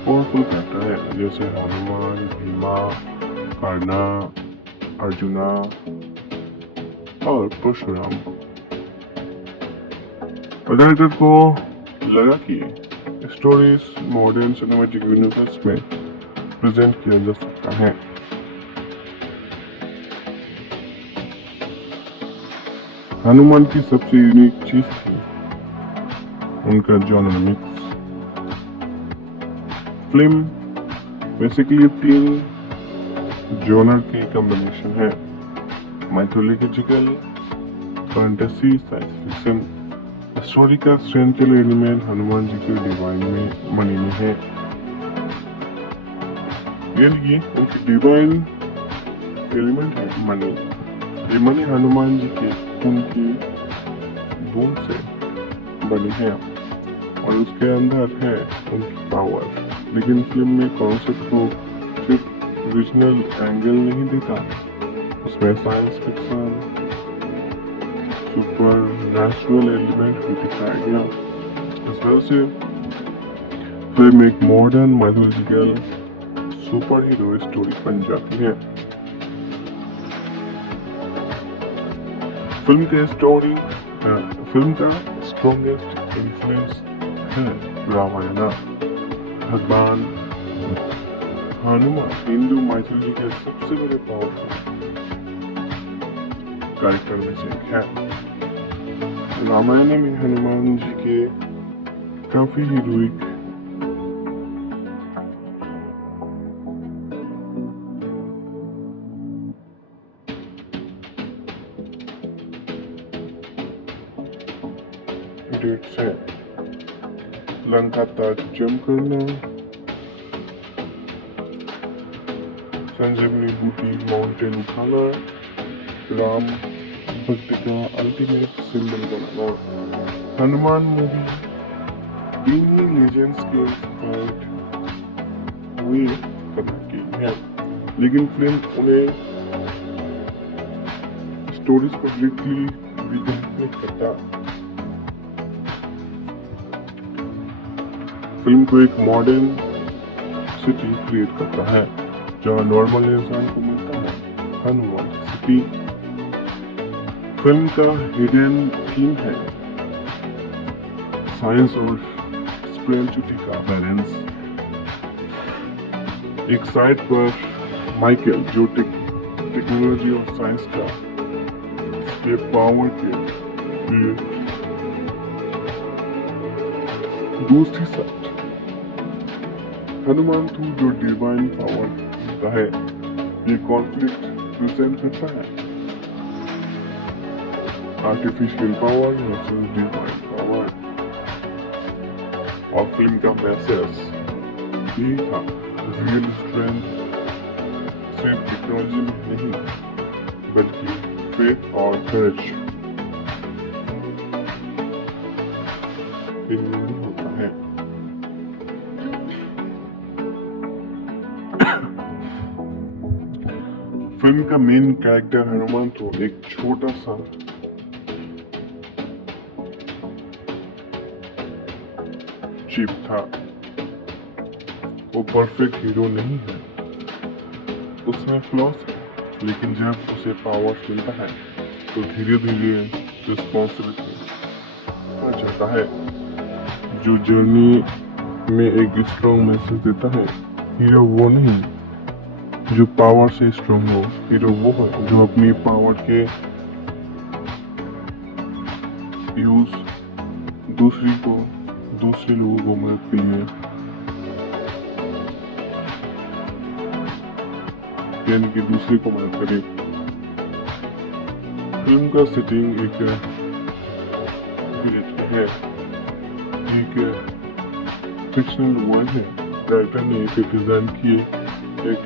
पावरफुल कैरेक्टर है, जैसे हनुमान, भीमा, कर्णा, अर्जुना और परशुराम। डायरेक्टर को लगा कि स्टोरीज मॉडर्न सिनेमैटिक यूनिवर्स में प्रेजेंट किया जा सकता है। हनुमान की सबसे यूनिक चीज थी उनका genre mix. Film basically 3 genre की कॉम्बिनेशन है, mythological, fantasy, science fiction. Story का सेंट्रल एलिमेंट हनुमान जी के डिवाइन में मनी में है, ये उनकी डिवाइन एलिमेंट है मनी। ये मनी हनुमान जी के उनकी बूंद से बनी है और उसके अंदर है उनकी पावर। लेकिन फिल्म में कॉन्सेप्ट को सिर्फ रीजनल एंगल नहीं देता, उसमें science fiction, super natural element भी दिखाया गया। इस वजह से फिल्म एक modern mythological super hero story बन जाती है। फिल्म का स्ट्रॉन्गेस्ट इन्फ्लुएंस है रामायण। भगवान हनुमान हिंदू माइथोलॉजी के सबसे बड़े पावरफुल कैरेक्टर में से एक है। रामायण में हनुमान जी के काफी हीरोइक डेट्स हैं। लंका तक जंप करना, संजीवनी बूटी माउंटेन उठाना, राम भक्ति का अल्टीमेट सिंबल बनाना। हनुमान मूवी इन्हीं लेजेंड्स के इंस्पायर्ड हुए बनाई है, लेकिन फिल्म उन्हें स्टोरीज को लिटरली रिकनेक्ट करता। फिल्म को एक मॉडर्न सिटी क्रिएट करता है जहाँ नॉर्मल इंसान को मिलता है हनुमान सिटी। फिल्म का हिडन थीम है साइंस और स्पिरिचुअलिटी का बैलेंस। एक साइड पर माइकल जो टेक्नोलॉजी और साइंस का के पावर के लिए, दूसरी साइड हनुमान तू जो डिवाइन पावर का है। ये कॉन्फ्लिक्ट प्रेजेंट करता है, artificial power versus divine power. और फिल्म का मैसेज ये था, रियल स्ट्रेंथ सिर्फ टेक्नोलॉजी में नहीं बल्कि फेथ और करेज इनमें होता है। फिल्म का मेन कैरेक्टर हनुमान तो एक छोटा सा चिप था। वो परफेक्ट हीरो नहीं है, उसमें फ्लॉस है, लेकिन जब उसे पावर्स मिलता है तो धीरे धीरे रिस्पॉन्सिबिलिटी बढ़ जाता है। जो जर्नी में एक स्ट्रॉन्ग मैसेज देता है, हीरो वो नहीं जो पावर से स्ट्रॉन्ग हो, हीरो वो है जो अपनी पावर के यूज दूसरे लोगों को मदद के लिए, यानी कि दूसरे को मदद करे। फिल्म का सेटिंग एक विलेज में है, एक फिक्शनल वर्ल्ड है। राइटर ने इसे डिजाइन किए एक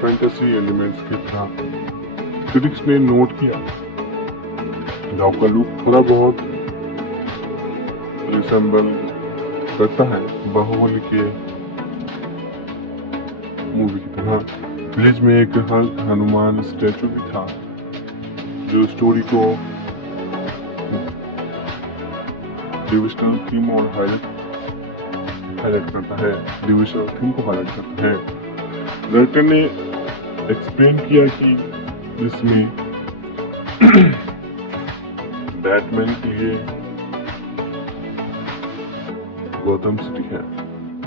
फैंटेसी एलिमेंट्स के साथ। क्रिटिक्स ने नोट किया गाँव का लुक थोड़ा बहुत रिसेंबल करता है बाहुबली के मूवी की तरह। विलेज में एक हनुमान स्टैचू भी था जो स्टोरी को डिविजनल थीम और हाईलाइट करता है। डिविजनल थीम को हाईलाइट करता है। राइटर ने एक्सप्लेन किया कि इसमें बैटमैन के लिए गौतम सिटी है,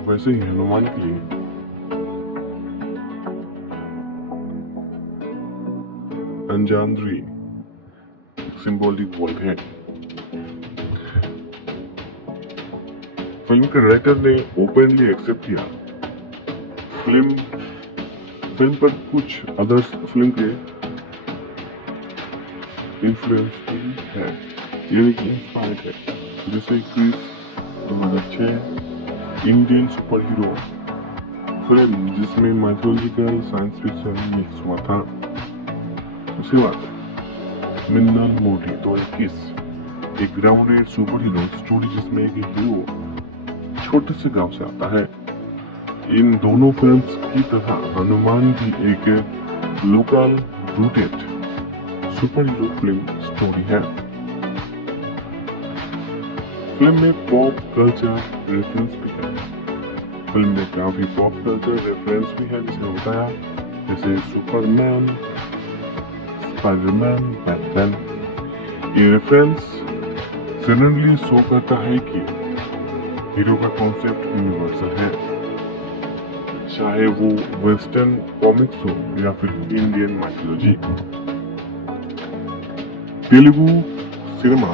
वैसे ही हनुमान के लिए अंजानद्री सिंबॉलिक वर्ल्ड है। फिल्म के राइटर ने ओपनली एक्सेप्ट किया फिल्म पर कुछ अदर्स फिल्म के इन्फ्लुएंस भी है, यानी कि इंस्पायर्ड है, जैसे Krrish 2006 Indian super hero film जिसमें माइथोलॉजिकल साइंस फिक्शन मिक्स हुआ था। उसके बाद मिन्नल मोदी 2021 एक ग्राउंडेड सुपर हीरो स्टोरी जिसमें एक हीरो छोटे से गांव से आता है। इन दोनों फिल्म्स की तरह हनुमान भी एक local rooted super hero film story है। फिल्म में पॉप कल्चर रेफरेंस भी है। फिल्म में काफी पॉप कल्चर रेफरेंस भी है, जिसे बताया जैसे सुपरमैन, स्पाइडरमैन, बैटमैन। ये रेफरेंस जनरली शो करता है कि हीरो का कॉन्सेप्ट यूनिवर्सल है, चाहे वो वेस्टर्न कॉमिक्स हो या फिर Indian mythology. Telugu cinema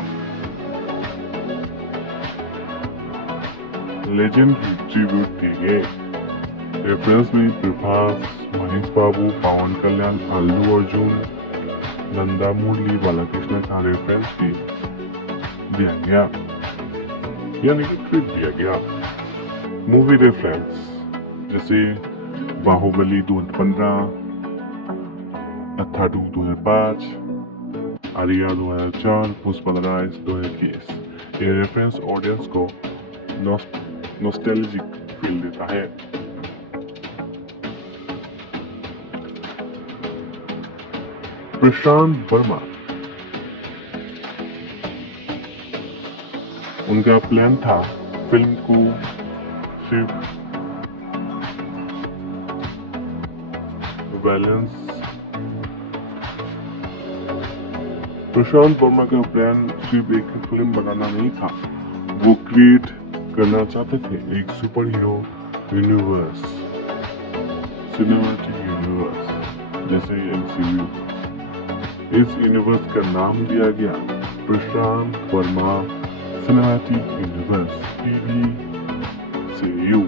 legend tribute दिए गए। रेफरेंस में प्रभास, महेश बाबू, पवन कल्याण, अल्लू अर्जुन, नंदा मुरली, बालाकृष्ण का रेफरेंस भी दिया गया, यानी कि ट्रिप दिया गया। मूवी रेफरेंस जैसे बाहुबली 2015, अथाडू 2005, आर्या 2004, पुष्पा राइज 2021। ये रेफरेंस ऑडियंस को नॉस्टैल्जिक फील देता है। प्रशांत वर्मा, उनका प्लान था फिल्म को सिर्फ बैलेंस। प्रशांत वर्मा का प्लान सिर्फ एक फिल्म बनाना नहीं था, वो क्रिएट करना चाहते थे एक super hero universe, cinematic universe जैसे MCU। इस यूनिवर्स का नाम दिया गया प्रशांत वर्मा सिनेमैटिक यूनिवर्स PVCU,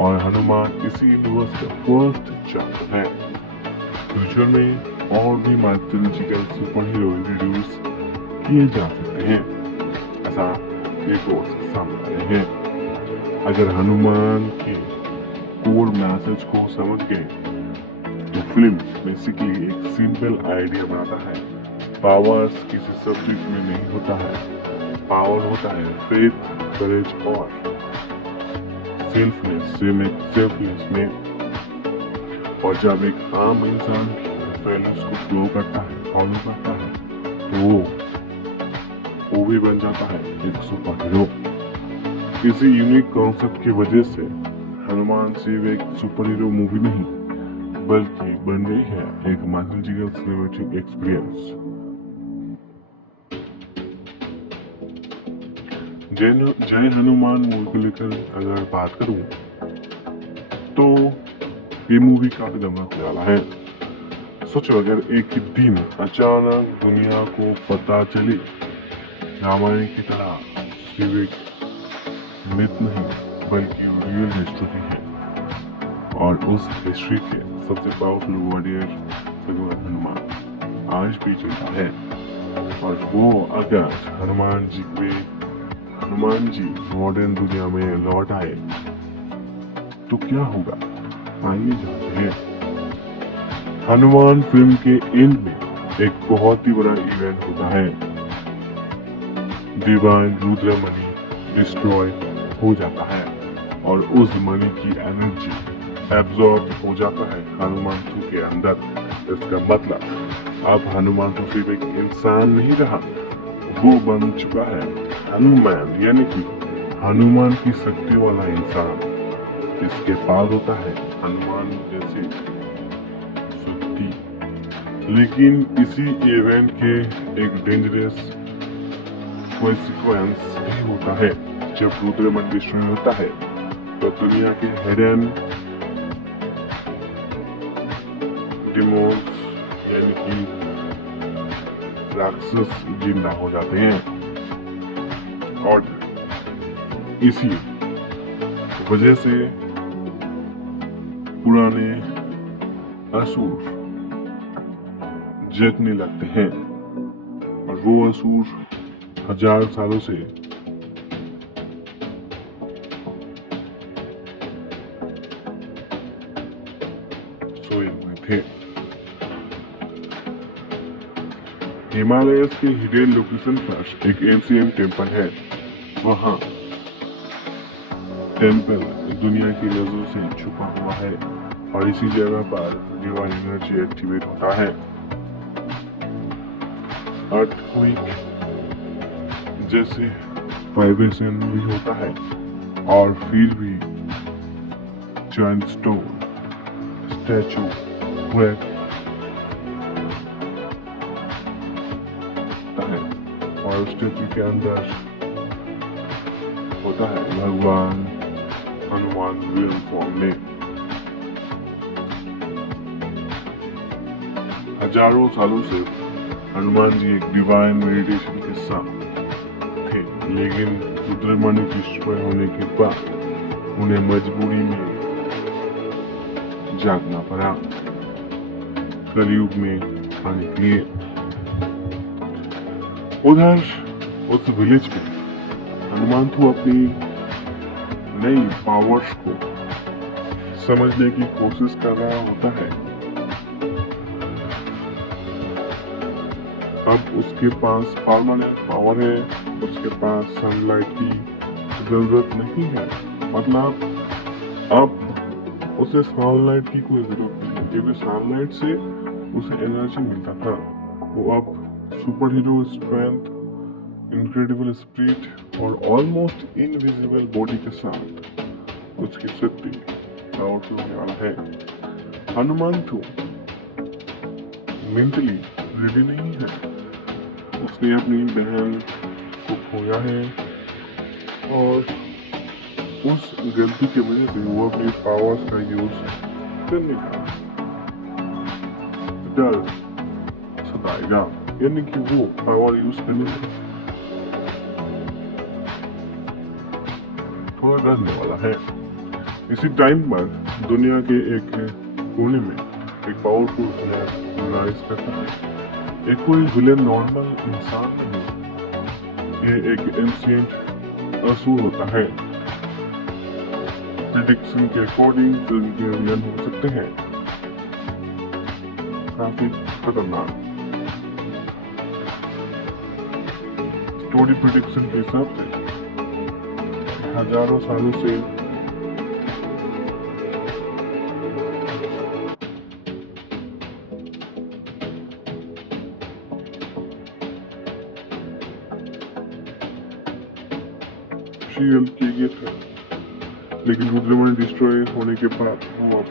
और हनुमान इसी यूनिवर्स का फर्स्ट चैप्टर है। फ्यूचर में और भी माइथोलॉजिकल सुपर हीरो इंट्रोड्यूस किए जा सकते हैं, ऐसा रिपोर्ट्स सामने आए हैं। अगर हनुमान के कोर मैसेज को समझ गए तो फिल्म बेसिकली एक सिंपल आइडिया बनाता है। पावर्स किसी सब्जेक्ट में नहीं होता है, पावर होता है फेथ, करेज और सेल्फलेस में। और जब एक आम इंसान वैल्यूज को फ्लो करता है, फॉलो करता है, तो वो भी बन जाता है एक सुपर हीरो। इसी यूनिक कॉन्सेप्ट की वजह से हनुमान सिर्फ एक सुपर हीरो मूवी नहीं बल्कि बन गई है एक माइथोलॉजिकल सिनेमैटिक एक्सपीरियंस। जय हनुमान मूवी को लेकर अगर बात करूं तो ये मूवी काफी धमाके वाला है। सोचो अगर एक ही दिन अचानक दुनिया को पता चले रामायण की तरह सिर्फ एक मिथ नहीं बल्कि रियल हिस्ट्री है और उस हिस्ट्री के सबसे पावरफुल वॉरियर भगवान हनुमान आज भी चलता है। और वो अगर हनुमान जी मॉडर्न दुनिया में लौट आए तो क्या होगा, आइए जानते हैं। हनुमान फिल्म के एंड में एक बहुत ही बड़ा इवेंट होता है। डिवाइन रुद्रमणि डिस्ट्रॉय हो जाता है और उस मणि की एनर्जी एब्जॉर्ब हो जाता है हनुमान के अंदर। इसका मतलब अब हनुमान तो सिर्फ एक इंसान नहीं रहा, वो बन चुका है हनुमान, यानी कि हनुमान की शक्ति वाला इंसान जिसके पास होता है हनुमान जैसी शक्ति। लेकिन इसी इवेंट के एक डेंजरस कॉन्सिक्वेंस भी होता है। जब रुद्रमणि डिस्ट्रॉय होता है तो दुनिया के हिडन डिमोन्स यानी कि राक्षस जिंदा हो जाते हैं और इसी वजह से पुराने असुर जगने लगते हैं और वो असुर 1000 सालों से सोए हुए थे। हिमालयस के हिडन लोकेशन पर एक एंशिएंट टेम्पल है। वहाँ टेम्पल दुनिया की नजरों से छुपा हुआ है और इसी जगह पर डिवाइन एनर्जी एक्टिवेट होता है। अर्थक्वेक जैसे वाइब्रेशन भी होता है और फिर भी जायंट स्टोन स्टैचू और स्टैचू के अंदर होता है भगवान हनुमान रियल फॉर्म में। हजारों सालों से हनुमान जी एक डिवाइन मेडिटेशन के साथ थे, लेकिन रुद्रमणि डिस्ट्रॉय होने के बाद उन्हें मजबूरी में जागना पड़ा कलयुग में आने के लिए। उधर उस विलेज में हनुमान तो अपनी नई पावर्स को समझने की कोशिश कर रहा होता है। अब उसके पास परमानेंट पावर है, उसके पास सनलाइट की जरूरत नहीं है। मतलब अब उसे सनलाइट की कोई जरूरत नहीं, क्योंकि सनलाइट से उसे एनर्जी मिलता था। वो अब super hero strength, incredible spirit और ऑलमोस्ट इनविजिबल बॉडी के साथ उसकी शक्ति पावरफुल होने वाला है। हनुमान तो मेंटली रेडी नहीं है। उसने अपनी बहन को खोया है और उस गलती की वजह से वो अपनी पावर्स का यूज करने का डर सताएगा, यानी कि वो पावर यूज करने से थोड़ा डरने वाला है। इसी टाइम पर दुनिया के एक कोने में एक पावरफुल प्लेयर राइज करता है। ये कोई विलेन नॉर्मल इंसान नहीं, ये एक एंशिएंट असुर होता है। प्रेडिक्शन के अकॉर्डिंग फिल्म के विलेन हो सकते हैं काफी खतरनाक। स्टोरी प्रेडिक्शन के हिसाब से हजारों सालों से शील्ड किए गए थे, लेकिन रुद्रमणि डिस्ट्रॉय होने के बाद वो अब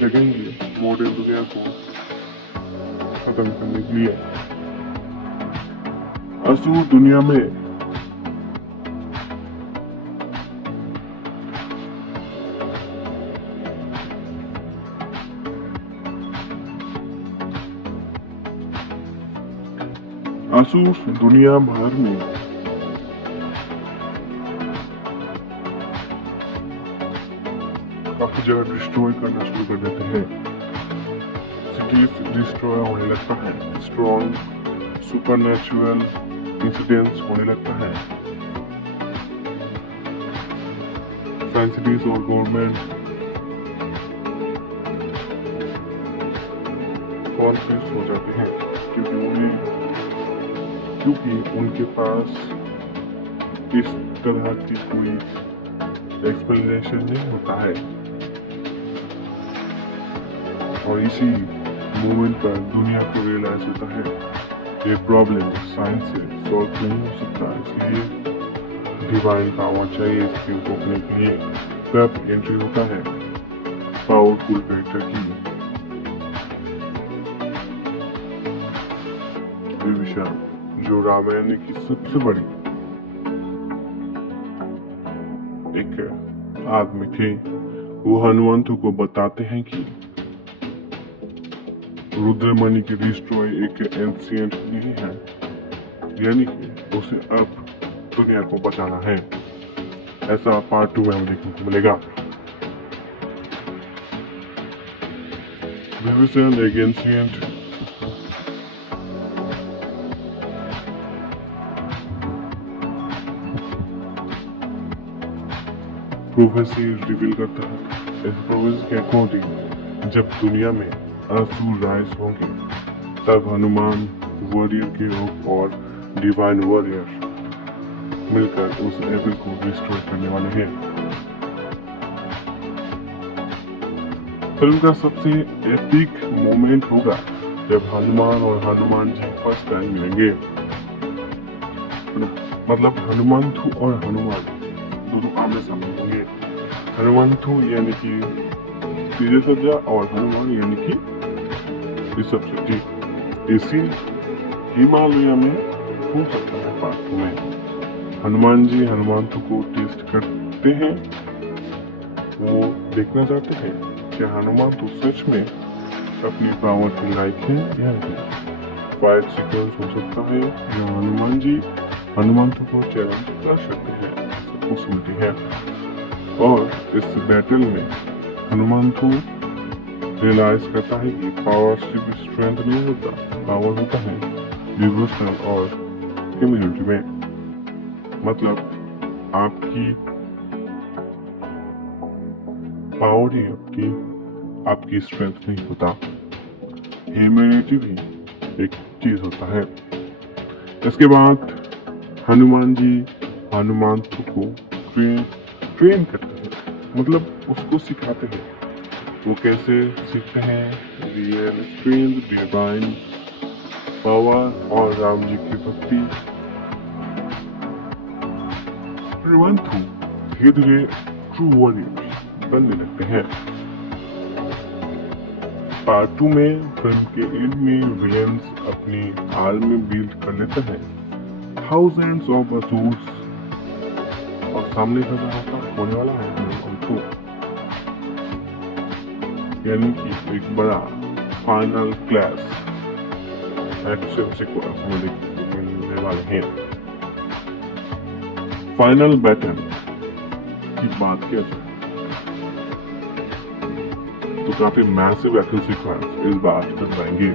जगेंगे मॉडर्न दुनिया को खत्म करने के लिए। असुर दुनिया में असुर दुनिया भर में काफी जगह डिस्ट्रॉय करना शुरू कर देते हैं। सिटीज डिस्ट्रॉय होने लगता है, स्ट्रॉन्ग सुपरनैचुरल इंसिडेंट्स होने लगता है, साइंटिस्ट और गवर्नमेंट कॉन्फ्यूज हो जाते हैं क्योंकि उनके पास इस तरह की कोई एक्सप्लेनेशन नहीं होता है। और इसी मोमेंट पर दुनिया को रियलाइज होता है ये प्रॉब्लम साइंस से सॉल्व नहीं हो सकता, इसलिए डिवाइन पावर चाहिए इसके रोकने के लिए। तब एंट्री होता है पावरफुल कैरेक्टर की, विभीषण, जो रामायण की सबसे बड़ी एक आदमी थे। वो हनुमंत को बताते हैं कि रुद्रमणि की डिस्ट्रॉय एक एंशिएंट नहीं है, यानी कि उसे अब दुनिया को बचाना है। ऐसा पार्ट 2 में हमें देखने को मिलेगा। विभीषण एक एंशिएंट प्रोफेसी रिवील करता है। इस प्रोफेसी के अकॉर्डिंग जब दुनिया में असुर राइज होंगे तब हनुमान वॉरियर के रूप और डिवाइन वॉरियर मिलकर उस एविल को डिस्ट्रॉय करने वाले हैं। फिल्म का सबसे एपिक मोमेंट होगा जब हनुमान और हनुमान जी फर्स्ट टाइम मिलेंगे। मतलब हनुमंतु और हनुमान दोनों आमने सामने होंगे। हनुमंतु यानी कि तेजसज्जा और हनुमान यानी कि ऋषभ शक्ति। इसी हिमालय में हो सकता है पार्ट में हनुमान जी हनुमंतु को टेस्ट करते हैं। वो देखना चाहते हैं कि हनुमंतु सच में अपनी पावर के लायक है या नहीं। फाइट सीक्वेंस हो सकता है या हनुमान जी हनुमंतु को चैलेंज कर सकते हैं, पॉसिबिलिटी है। और इस बैटल में हनुमंतु रियलाइज करता है कि पावर सिर्फ स्ट्रेंथ नहीं होता, पावर होता है डिवोशनल और कम्युनिटी में। मतलब आपकी पावर ही आपकी स्ट्रेंथ नहीं होता, ह्यूमैनिटी भी एक चीज होता है। इसके बाद हनुमान जी हनुमंतु को ट्रेन करते हैं, मतलब उसको सिखाते हैं। वो कैसे सीखते हैं? रियल स्ट्रेंथ, डिवाइन पावर और राम जी की भक्ति। हनुमंतु धीरे धीरे ट्रू वॉरियर बनने लगते हैं। पार्ट 2 में फिल्म के एंड में विलेन्स अपनी आर्मी बिल्ड कर लेते हैं, थाउजेंड्स ऑफ असुर्स, और सामने का होने वाला है हनुमंतु, यानी कि एक बड़ा फाइनल क्लास एक्शन सीक्वेंस हमें देखने मिलने वाले हैं। फाइनल बैटल की बात किया जाए तो काफी मैसिव एक्शन सीक्वेंस इस बार करवाएंगे।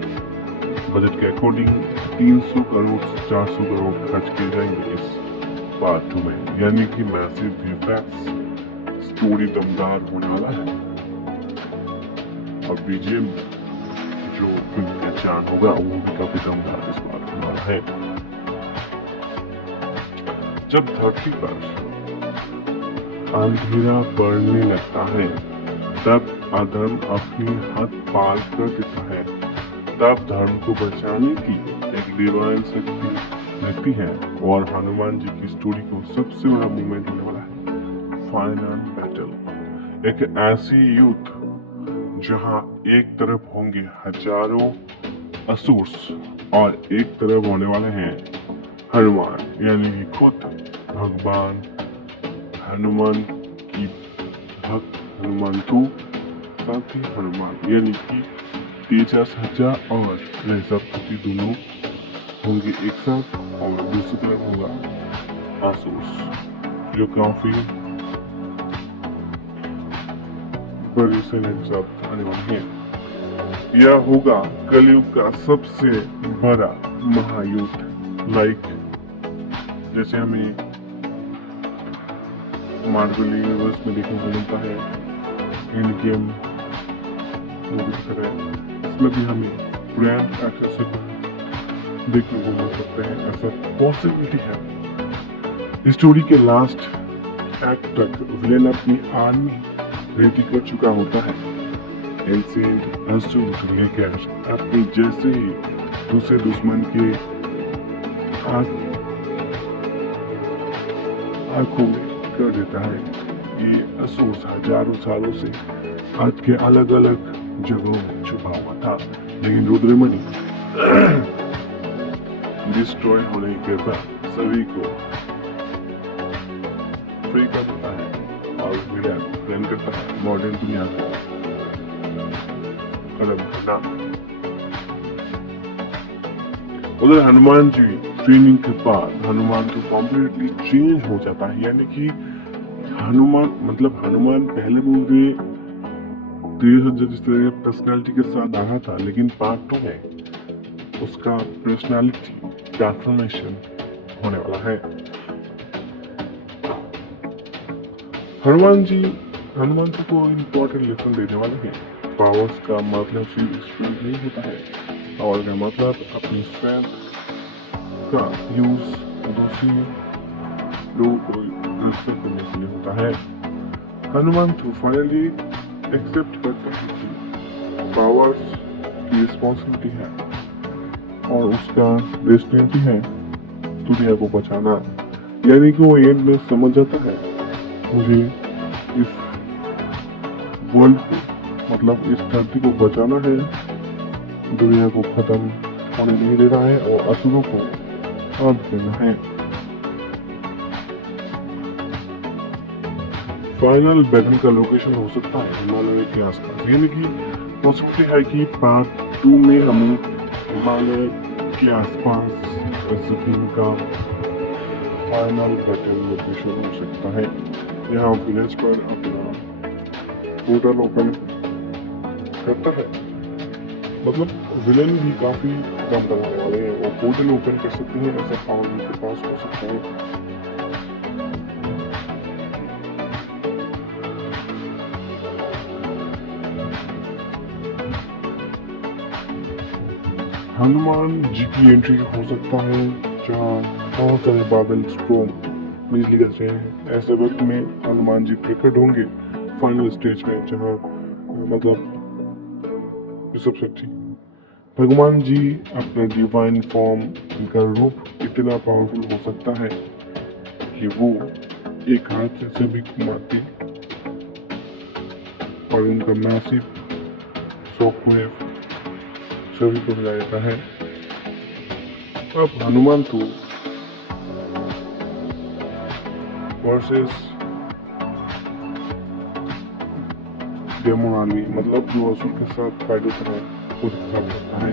बजट के अकॉर्डिंग 300 करोड़ से 400 करोड़ खर्च किए जाएंगे इस पार्ट 2 में, यानी कि मैसिव वीएफएक्स, स्टोरी दमदार होने वाला है और बीजीएम जो फिल्म का जान होगा वो भी काफी दमदार इस बार होने वाला है। जब धरती पर अंधेरा पड़ने लगता है तब अधर्म अपनी हद पार कर देता है। तब धर्म को बचाने की एक डिवाइन शक्ति लगती है और हनुमान जी की स्टोरी को सबसे बड़ा मूवमेंट होने वाला है फाइनल बैटल। एक ऐसी युद्ध जहां एक तरफ होंगे हजारों असुर्स और एक तरफ होने वाले हैं हनुमान, यानी कि खुद भगवान हनुमान की भक्त हनुमंतु, साथ ही हनुमान यानी कि तेजस हजा और सरस्वती दोनों होंगे एक साथ, और दूसरी तरफ होगा आसुस जो काफी बड़ी सेना के साथ आने वाले हैं। यह होगा कलयुग का सबसे बड़ा महायुद्ध। लाइक जैसे हमें मार्वल यूनिवर्स में देखने को मिलता है, एंड गेम मूवी की तरह इसमें भी हमें ग्रैंड एक्सेसिबल देखने को मिल सकते हैं, ऐसा पॉसिबिलिटी है। स्टोरी के लास्ट एक्ट तक विलेन अपनी आर्मी रेडी कर चुका होता है, एंशिएंट असुर को लेकर अपने जैसे ही दूसरे दुश्मन के आंखों में कर देता है। ये असुर हजारों सालों से अर्थ के अलग अलग जगहों में छुपा हुआ था, लेकिन रुद्रमणि डिस्ट्रॉय होने के बाद सभी को फ्री कर देता है और प्लान करता है मॉडर्न दुनिया को खत्म करना। उधर हनुमान जी ट्रेनिंग के बाद हनुमान तो कम्प्लीटली चेंज हो जाता है, यानी कि हनुमान पहले मूवी में जिस तरह पर्सनालिटी के साथ आया था, लेकिन पार्ट 2 में उसका पर्सनालिटी ट्रांसफॉर्मेशन होने वाला है। हनुमान जी को इम्पोर्टेंट लेसन देने वाले हैं। पावर्स का मतलब सिर्फ स्ट्रेंथ नहीं होता है, पावर का मतलब अपनी स्ट्रेंथ का यूज दूसरी लोगों को रक्षा करने के लिए होता है। हनुमान तो फाइनली एक्सेप्ट करते हैं कि पावर्स की रिस्पॉन्सिबिलिटी है और उसका डेस्टिनी है दुनिया को बचाना, यानी कि वो एंड में समझ जाता है मुझे इस वर्ल्ड को इस धरती को बचाना है, दुनिया को खत्म होने नहीं देना है और असुरों को अंत देना है। फाइनल बैटल का लोकेशन हो सकता है हिमालय के आसपास, यानी कि पॉसिबिलिटी है कि पार्ट 2 में हमें हिमालय के आसपास फिल्म का फाइनल बैटल लोकेशन हो सकता है। यहाँ विलेज पर अपना पोर्टल ओपन करता है, विलेन भी काफी कम करने वाले हैं, वो पोर्टल ओपन कर सकते हैं, ऐसा पावर उनके पास हो सकता है। हनुमान जी की एंट्री हो सकता है जहाँ बहुत सारे बादल स्ट्रॉम बिजली गिर रहे हैं। ऐसे वक्त में हनुमान जी प्रकट होंगे फाइनल स्टेज में, जहाँ सबसे भगवान जी अपना डिवाइन फॉर्म, उनका रूप इतना पावरफुल हो सकता है कि वो एक हाथ से सभी को मारते और उनका मैसिव शॉकवेव सभी को हिला देता है। अब हनुमान तो वर्सेस डेमोन आर्मी, जो असुर के साथ फाइट होता है उसके साथ होता है।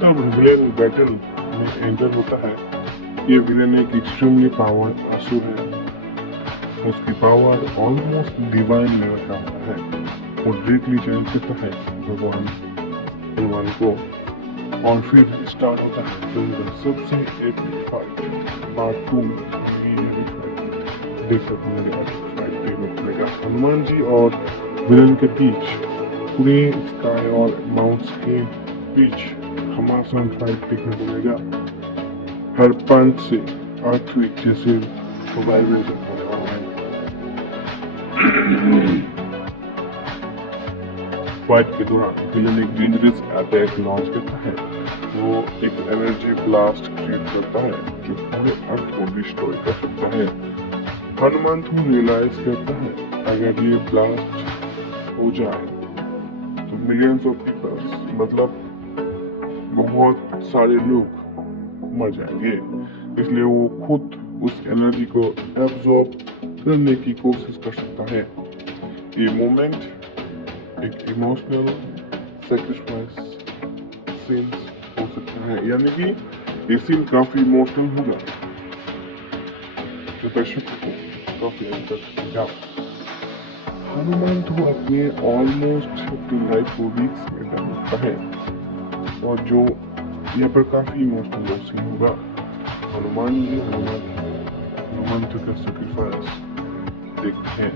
तब विलेन बैटल में एंटर होता है। ये विलेन एक एक्सट्रीमली पावर असुर है, उसकी पावर ऑलमोस्ट डिवाइन लेवल का होता है और डायरेक्टली चैलेंज करता है भगवान हनुमान को, और फिर स्टार्ट होता है फिल्म का सबसे एपिक फाइट पार्ट 2 में। देख सकते हैं फाइट देखने को मिलेगा हनुमान जी और विलेन के बीच, पूरे स्काई और माउंट्स के बीच घमासान फाइट देखने को मिलेगा। हर पंच से अर्थक्वेक जैसे वाइब्रेशन होने वाला है। फाइट के दौरान विलन एक डेंजरस अटैक लॉन्च करता है। वो एक एनर्जी ब्लास्ट क्रिएट करता है जो पूरे अर्थ को डिस्ट्रॉय कर सकता है। हनुमान रियलाइज करता है अगर ये ब्लास्ट हो जाए तो मिलियंस ऑफ पीपल्स मतलब बहुत सारे लोग मर जाएंगे, इसलिए वो खुद उस एनर्जी को एब्जॉर्ब करने की कोशिश कर सकता है। ये मोमेंट एक इमोशनल सैक्रिफाइस सीन हो सकता है, यानी कि ये सीन काफी इमोशनल होगा जो दर्शकों को काफी हद तक समझा। हनुमान तो अपने ऑलमोस्ट अपनी लाइफ को वीक्स में डालता है और जो यहाँ पर काफी इमोशनल सीन होगा। हनुमान तो का सैक्रिफाइस देखते हैं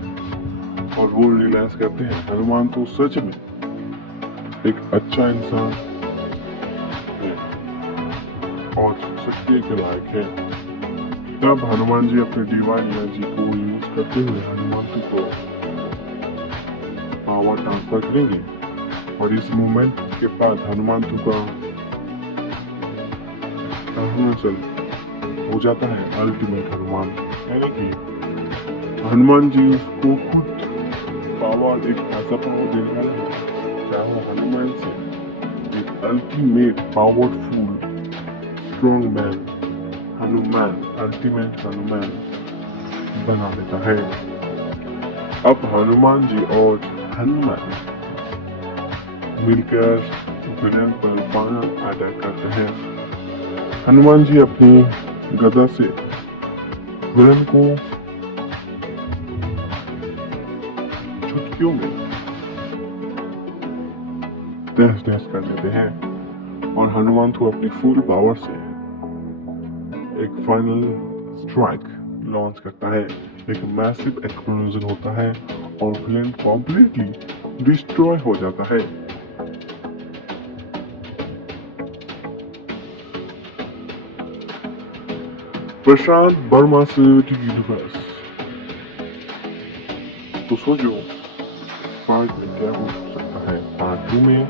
और वो रियलाइज करते हैं हनुमान तो सच में एक अच्छा इंसान है और शक्ति के लायक है। तब हनुमान जी अपने डिवाइन एनर्जी को यूज करते हुए हनुमान को पावर ट्रांसफर करेंगे और इस मूवमेंट के बाद हनुमान का ट्रांसफॉर्मेशन हो जाता है अल्टीमेट हनुमान, यानी कि हनुमान जी उसको खुद पावर एक ऐसा पावर देने वाले हैं चाहे वो हनुमान से एक ultimate powerful strong man Hanuman ultimate Hanuman बना देता है। अब हनुमान जी और हनुमान मिलकर विलन पर फाइनल अटैक करते हैं। हनुमान जी अपनी गदा से विलन को चुटकियों में तहस-नहस कर देते हैं और हनुमान को अपनी फुल पावर से एक फाइनल स्ट्राइक लॉन्च करता है। एक मैसिव एक्सप्लोजन होता है और विलेन कॉम्प्लीटली डिस्ट्रॉय हो जाता है। प्रशांत वर्मा सिनेमैटिक यूनिवर्स, तो सोचो पार्ट में क्या हो सकता है। पार्ट 2 में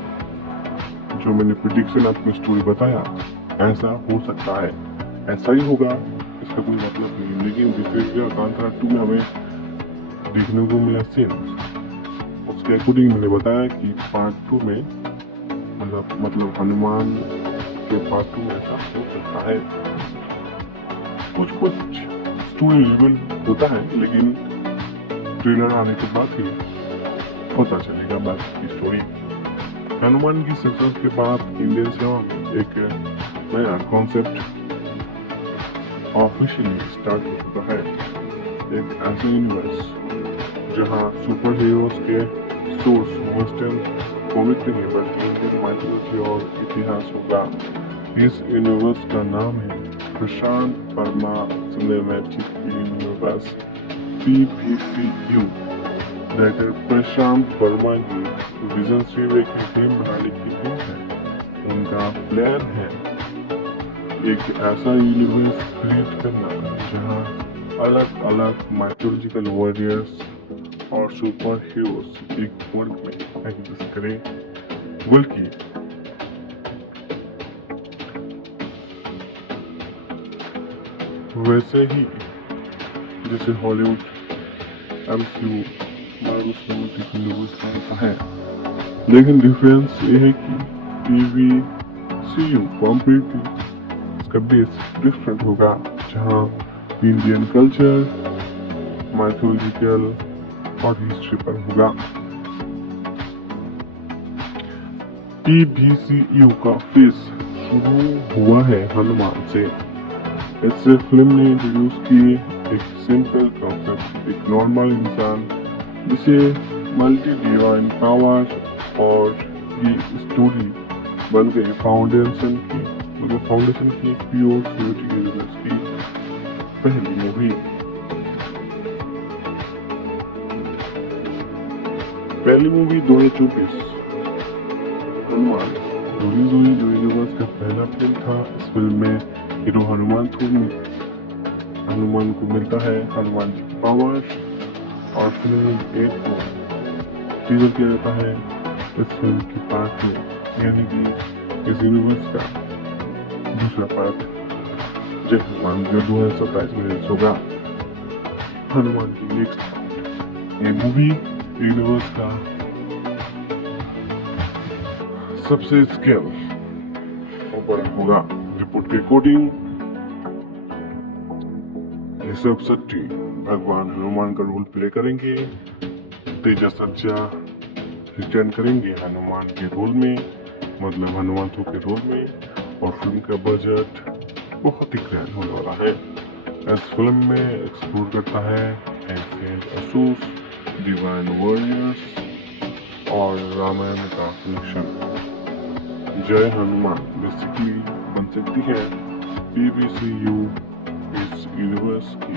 जो मैंने प्रेडिक्शन अपनी स्टोरी बताया ऐसा हो सकता है, ऐसा ही होगा इसका कोई मतलब नहीं, लेकिन जिस कांतारा 2 में हमें देखने को मिला सीन्स उसके अकॉर्डिंग मैंने बताया कि पार्ट 2 में मतलब हनुमान के पार्ट 2 में ऐसा हो सकता है। कुछ स्टोरी लेवल होता है लेकिन ट्रेलर आने के बाद ही पता चलेगा बाकी की स्टोरी। हनुमान की सक्सेस के बाद इंडियन सिनेमा में एक नया कॉन्सेप्ट ऑफिशियली स्टार्ट हो चुका है। एक ऐसा यूनिवर्स जहां सुपर हीरोज के सोर्स वेस्टर्न कॉमिक नहीं बल्कि इंडियन माइथोलॉजी और इतिहास होगा। इस यूनिवर्स का नाम है Prashant Varma cinematic universe PVCU। Director Prashant Varma की विजन सिर्फ एक फिल्म बनाने की नहीं है, उनका प्लान है एक ऐसा यूनिवर्स क्रिएट करना जहां अलग अलग माइथोलॉजिकल वॉरियर्स और सुपर हीरोज एक वर्ग में एग्जिस्ट करें, बल्कि वैसे ही जैसे Hollywood MCU Marvel cinematic universe होता है। लेकिन डिफरेंस ये है कि PVCU कॉम्प्लीटली इसका बेस डिफरेंट होगा, जहां इंडियन कल्चर, माइथोलॉजिकल और हिस्ट्री पर होगा। PVCU का फेस शुरू हुआ है हनुमान से। इससे फिल्म ने इंट्रोड्यूस किए एक सिंपल कॉन्सेप्ट, एक नॉर्मल इंसान जिसे मल्टी डिवाइन पावर, और ये स्टोरी बन गई फाउंडेशन की प्योर सिनेमैटिक यूनिवर्स की पहली मूवी। पहली मूवी 2024 हनुमान रिलीज हुई, जो यूनिवर्स का पहला फिल्म था। इस फिल्म में हीरो हनुमान को मिलता है हनुमान जी की पावर और फिल्म 8 को टीजर किया जाता है इस फिल्म के पार्ट में, यानी कि इस यूनिवर्स का दूसरा पार्ट जय हनुमान जो 2027 में रिलीज होगा। हनुमान की नेक्स्ट पार्ट, ये मूवी यूनिवर्स का सबसे स्केल और बड़ा होगा। रिपोर्ट के अकॉर्डिंग ऋषभ शेट्टी भगवान हनुमान का रोल प्ले करेंगे, तेजा सज्जा रिटर्न करेंगे हनुमान के रोल में, मतलब हनुमान के रोल में, और फिल्म का बजट बहुत ही ग्रैंड होने वाला है। इस फिल्म में एक्सप्लोर करता है एंशिएंट असुर्स, डिवाइन वॉरियर्स और रामायण का कनेक्शन। जय हनुमान बेसिकली बन सकती है PVCU इस यूनिवर्स की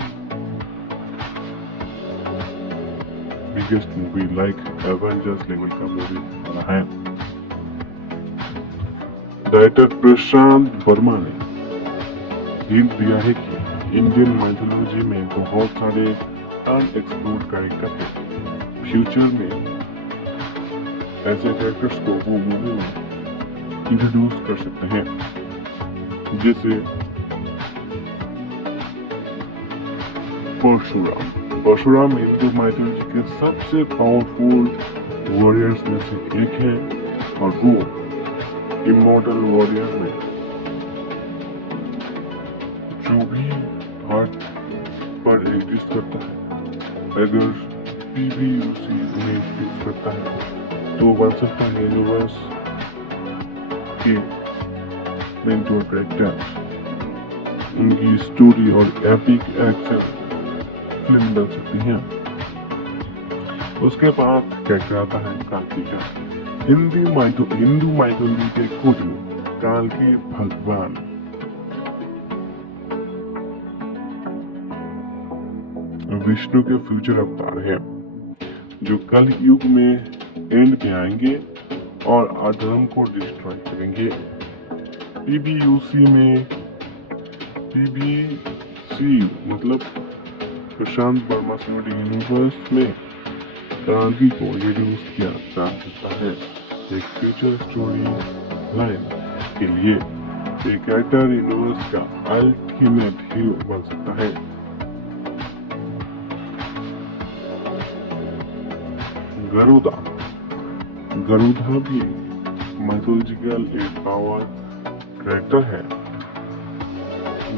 biggest movie, like Avengers level का मूवी बना है। डायरेक्टर प्रशांत वर्मा ने हिंट दिया है कि इंडियन माइथोलॉजी में बहुत सारे अनएक्सप्लोर्ड कैरेक्टर हैं। फ्यूचर में ऐसे कैरेक्टर्स को वो मूवी में इंट्रोड्यूस कर सकते हैं, जैसे परशुराम। परशुराम हिंदू माइथोलॉजी के सबसे पावरफुल वॉरियर्स में से एक है और वो इमॉर्टल वॉरियर में जो भी हार्ट पर एग्जिस्ट करता है, अगर PVUC में एग्जिस्ट करता है तो बन सकता है यूनिवर्स के मेंटोर कैरेक्टर्स। उनकी स्टोरी और एपिक एक्शन फिल्म बन सकती है। उसके बाद कैरेक्टर आता है काल का। हिंदू माइथोलॉजी के कुछ काल के भगवान विष्णु के फ्यूचर अवतार है, जो कल युग में एंड में आएंगे और अधर्म को डिस्ट्रॉय करेंगे। PVCU मतलब प्रशांत वर्मा सिनेमैटिक यूनिवर्स में क्रांति को इंट्रोड्यूस किया जा सकता है एक फ्यूचर स्टोरी लाइन के लिए। एक कैरेक्टर यूनिवर्स का अल्टीमेट हीरो बन सकता है। गरुड़ा भी माइथोलॉजिकल एक पावर कैरेक्टर है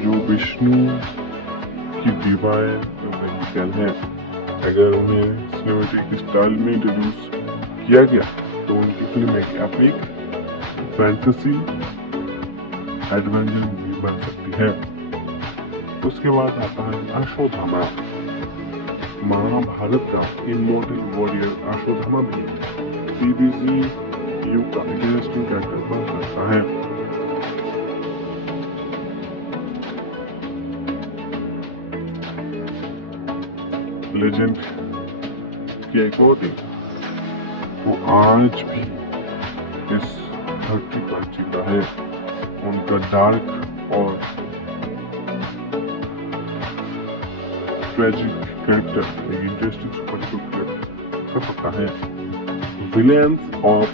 जो विष्णु की डिवाइन वेहिकल है। अगर उन्हें सिनेमैटिक स्टाइल में इंट्रोड्यूस किया गया तो उनकी फिल्म एक एपिक फैंटेसी एडवेंचर मूवी बन सकती है। उसके बाद आता है अश्वत्थामा। महाभारत का इमॉर्टल वॉरियर अश्वत्थामा भी PVCU का इंटरेस्टिंग कैरेक्टर बन सकता है। लेजेंड के अकॉर्डिंग वो आज भी इस धरती पर जीता है। उनका डार्क और ट्रेजिक कैरेक्टर एक इंटरेस्टिंग सुपर कर सकता है। Villains of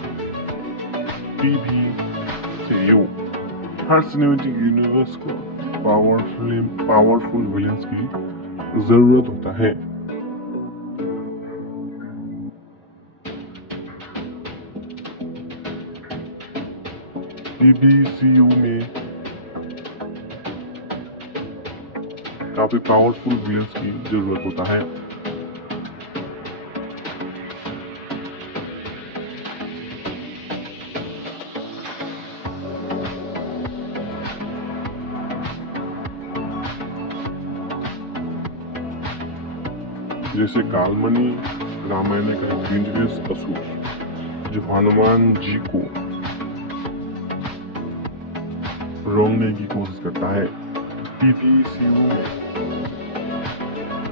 PVCU। हर सिनेमैटिक यूनिवर्स को पावरफुल विलेंस की जरूरत होता है। PVCU में काफी पावरफुल विलेंस की जरूरत होता है। जैसे कालमणि रामायण का एक डेंजरस असुर जो हनुमान जी को रोकने की कोशिश करता है। PVCU में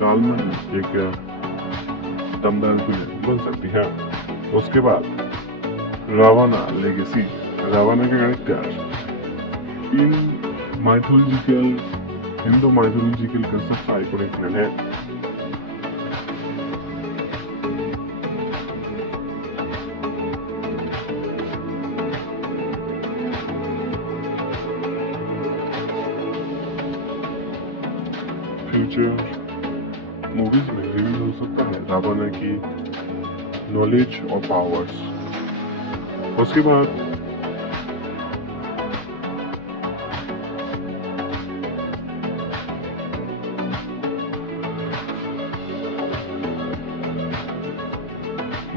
कालमणि एक दमदार विलेन बन सकती है। उसके बाद रावणा लेगेसी। रावणा का कैरेक्टर इन हिंदू माइथोलॉजिकल का सबसे आइकॉनिक विलेन है। फ्यूचर मूवीज में रिवील हो सकता है रावण की नॉलेज और पावर्स। उसके बाद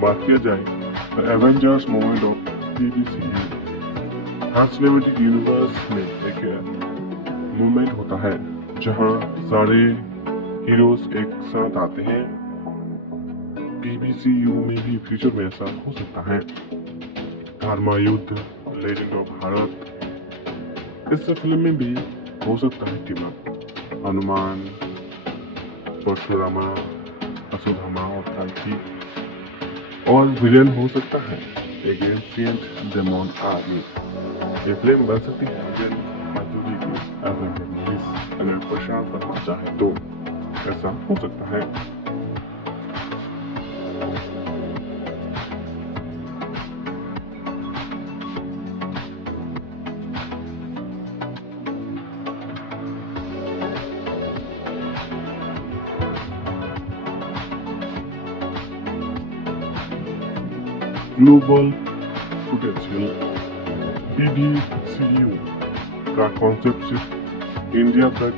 बात किया जाए Avengers movement of DCU। Her cinematic universe में एक मूवमेंट होता है जहां सारे हीरोज एक साथ आते हैं। DCU में भी फ्यूचर में ऐसा हो सकता है। धर्मा युद्ध, लेजेंड ऑफ भारत, इस फिल्म में भी हो सकता है टीम अप। हनुमान, परशुरामा, असुधामा और कल्कि और विलेन हो सकता है एक एंशिएंट डेमन आर्मी। ये फिल्म बन सकती है इंडियन माइथोलॉजी की एवेंजर मूवीज। अगर प्रशांत वर्मा चाहे तो ऐसा हो सकता है। ग्लोबल पोटेंशियल DCU का कॉन्सेप्ट सिर्फ इंडिया तक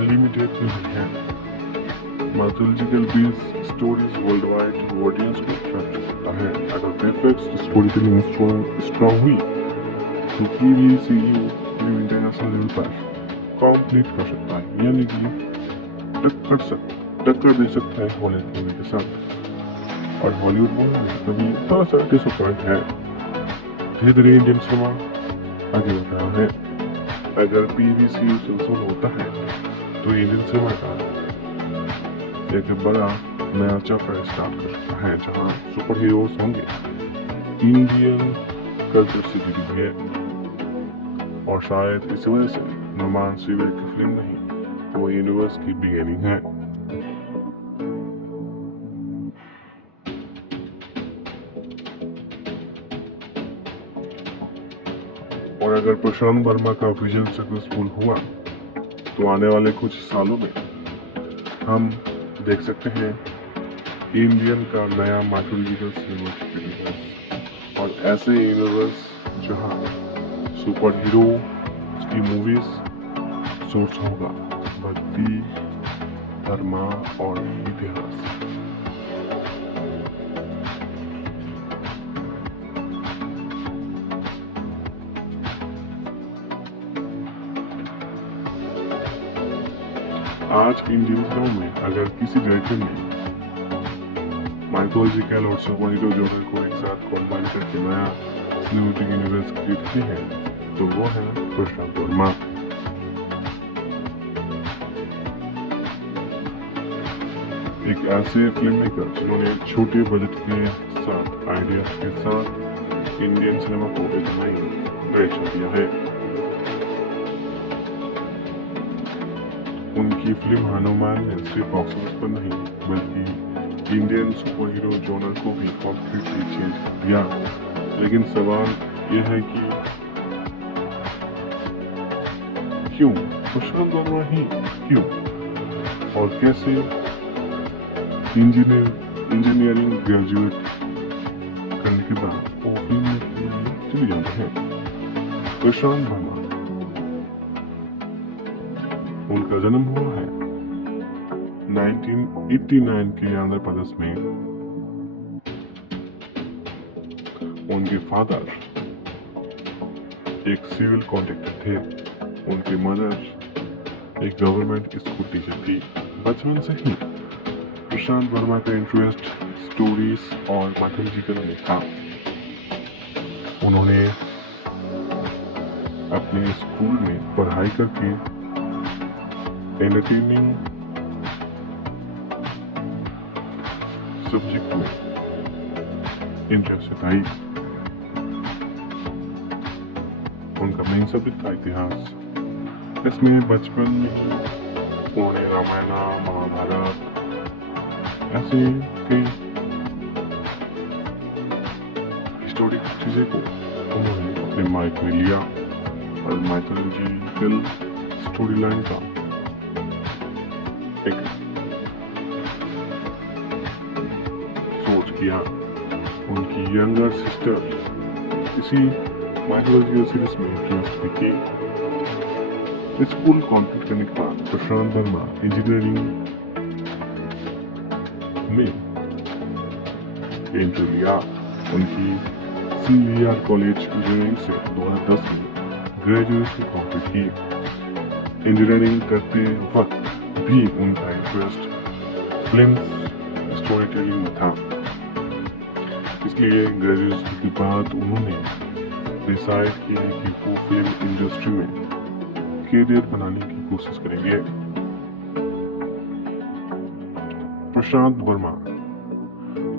लिमिटेड नहीं है। Mythological based stories world wide audience को अट्रैक्ट करता है। अगर ग्राफिक्स स्टोरी टेलिंग स्ट्रॉन्ग हुई तो DCU इंटरनेशनल लेवल पर कॉम्पीट कर सकता है, यानी कि टक्कर दे सकता है हॉलीवुड मूवी के साथ। और हॉलीवुड मूवी में कभी थोड़ा सा डिसअपॉइंट है। धीरे धीरे इंडियन सिनेमा आगे बढ़ रहा है। अगर DCU सक्सेसफुल होता है तो इंडियन सिनेमा का एक बड़ा नया चैप्टर स्टार्ट कर सकता है जहां सुपर हीरोज होंगे इंडियन कल्चर से जुड़ी हुई है। और शायद इस वजह से नोमान सिविल की फिल्म नहीं, वो यूनिवर्स की बिगिनिंग है। और अगर प्रशांत वर्मा का विजन सक्सेसफुल हुआ तो आने वाले कुछ सालों में हम देख सकते हैं इंडियन का नया माइथोलॉजिकल यूनिवर्स और ऐसे यूनिवर्स जहां सुपर हीरो की मूवीज सोर्स होगा भक्ति, धर्म और इतिहास। आज इंडियन फिल्मों में अगर किसी डायरेक्टर ने माइथोलॉजिकल और सुपर हीरो जॉनर को एक साथ कॉम्बाइन करके नया सिनेमैटिक यूनिवर्स क्रिएट की है तो वो है प्रशांत वर्मा। एक ऐसे फिल्म मेकर जिन्होंने छोटे बजट के साथ आइडियाज के साथ इंडियन सिनेमा को एक नई डायरेक्शन दिया है। उनकी फिल्म हनुमान ने सिर्फ बॉक्स ऑफिस पर नहीं बल्कि इंडियन सुपर हीरो जॉनर को भी कॉम्प्लीटली चेंज कर दिया। लेकिन सवाल यह है कि क्यों प्रशांत वर्मा ही क्यों और कैसे इंजीनियरिंग ग्रेजुएट करने के बाद वो फिल्म में चले जाते हैं। प्रशांत वर्मा उनका जन्म हुआ है 1989 के आंध्र प्रदेश में। उनके फादर एक सिविल कॉन्ट्रैक्टर थे। उनकी मदर एक गवर्नमेंट स्कूल टीचर थी। बचपन से ही प्रशांत वर्मा का इंटरेस्ट स्टोरीज और माइथोलॉजिकल में था। उन्होंने अपने स्कूल में पढ़ाई करके एंटरटेनिंग सब्जेक्ट में इंटरेस्ट जताई। उनका मेन सब्जेक्ट था इतिहास। इसमें बचपन में ही उन्होंने रामायण, महाभारत ऐसे कई हिस्टोरिक चीजें को उन्होंने अपने माइंड में लिया और माइथोलॉजिकल स्टोरी लाइन का एक सोच किया। उनकी यंगर सिस्टर इसी माइथोलॉजिकल सीरीज में इंटरेस्ट दिखी। स्कूल कंप्लीट करने के बाद प्रशांत वर्मा इंजीनियरिंग में एंट्री लिया। उनकी CVR कॉलेज इंजीनियरिंग से 2010 में ग्रेजुएशन कंप्लीट की। इंजीनियरिंग करते वक्त भी उनका इंटरेस्ट फिल्म स्टोरी टेलिंग में था, इसलिए ग्रेजुएशन के बाद उन्होंने डिसाइड किया कि वो फिल्म इंडस्ट्री में करियर बनाने की कोशिश करेंगे। प्रशांत वर्मा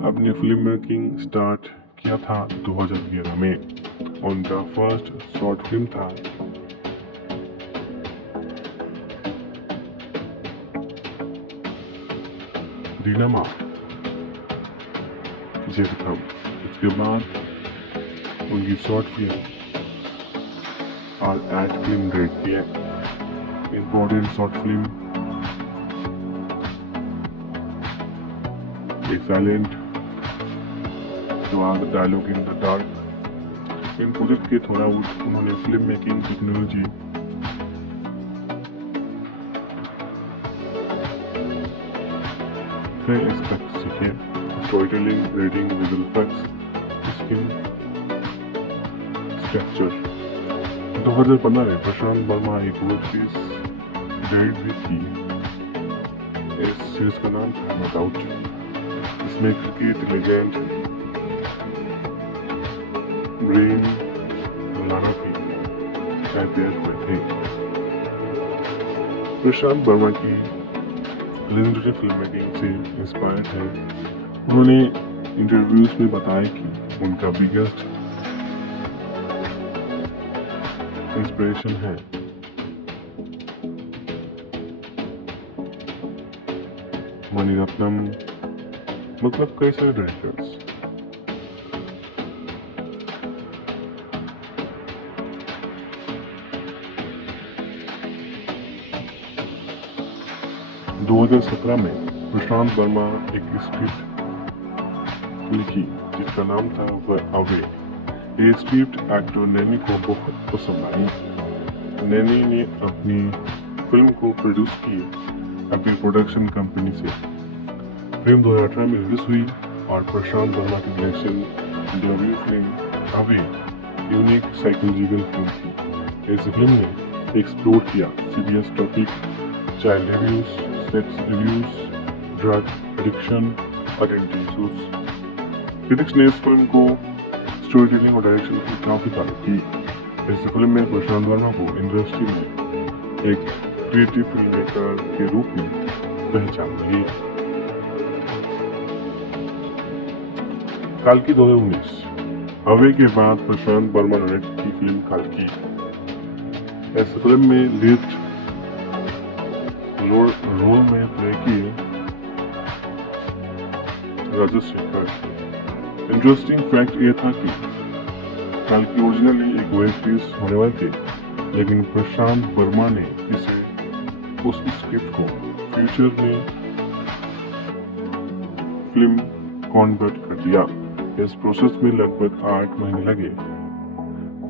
अपने फिल्म मेकिंग स्टार्ट किया था 2011 में। उनका फर्स्ट शॉर्ट फिल्म था दीनामा जेठम। इसके बाद उनकी शॉर्ट फिल्म और एड फिल्म डायरेक्ट किया। इम्पोर्टेंट शॉर्ट फिल्म एक silent dialogue in the dark. इन प्रोजेक्ट के थोड़ा उन्होंने फिल्म मेकिंग टेक्नोलॉजी के एस्पेक्ट सीखे। Story telling, reading, visual effects, skin structure. 2015 में प्रशांत वर्मा एक वेब सीरीज डायरेक्ट भी की। इस सीरीज का नाम था नॉट आउट। इसमें क्रिकेट लेजेंड ब्रेन मौलाना भी शायद हुए थे। प्रशांत वर्मा की लेजेंडरी फिल्म मेकिंग से इंस्पायर्ड है। उन्होंने इंटरव्यूज में बताया कि उनका बिगेस्ट इंस्पिरेशन है मणिरत्नम, मतलब कई सारे डायरेक्टर्स। दो 2017 में प्रशांत वर्मा एक स्क्रिप्ट लिखी जिसका नाम था अवे। ये स्क्रिप्ट एक्टर नैनी को बहुत पसंद आई। नैनी ने अपनी फिल्म को प्रोड्यूस की अपनी प्रोडक्शन कंपनी से। फिल्म 2018 में रिलीज हुई और प्रशांत वर्मा की direction debut film away unique psychological film थी। इस फिल्म ने एक्सप्लोर किया serious topic, child abuse, sex abuse, drug addiction, identity issues. Critics ने इस फिल्म को स्टोरी टेलिंग और डायरेक्शन की काफी तारीफ की। इस फिल्म में प्रशांत वर्मा को इंडस्ट्री में एक क्रिएटिव फिल्म मेकर के रूप में पहचान मिली। काल्की 2019। अवे के बाद प्रशांत वर्मा ने की फिल्म काल्की। इस फिल्म में लीड रोल में प्ले किए राजशेखर। इंटरेस्टिंग फैक्ट ये था कि काल्की ओरिजिनली एक वेब सीरीज होने वाली थी, लेकिन प्रशांत वर्मा ने इसे उस स्क्रिप्ट को फ्यूचर में फिल्म कन्वर्ट कर दिया। इस प्रोसेस में लगभग 8 महीने लगे।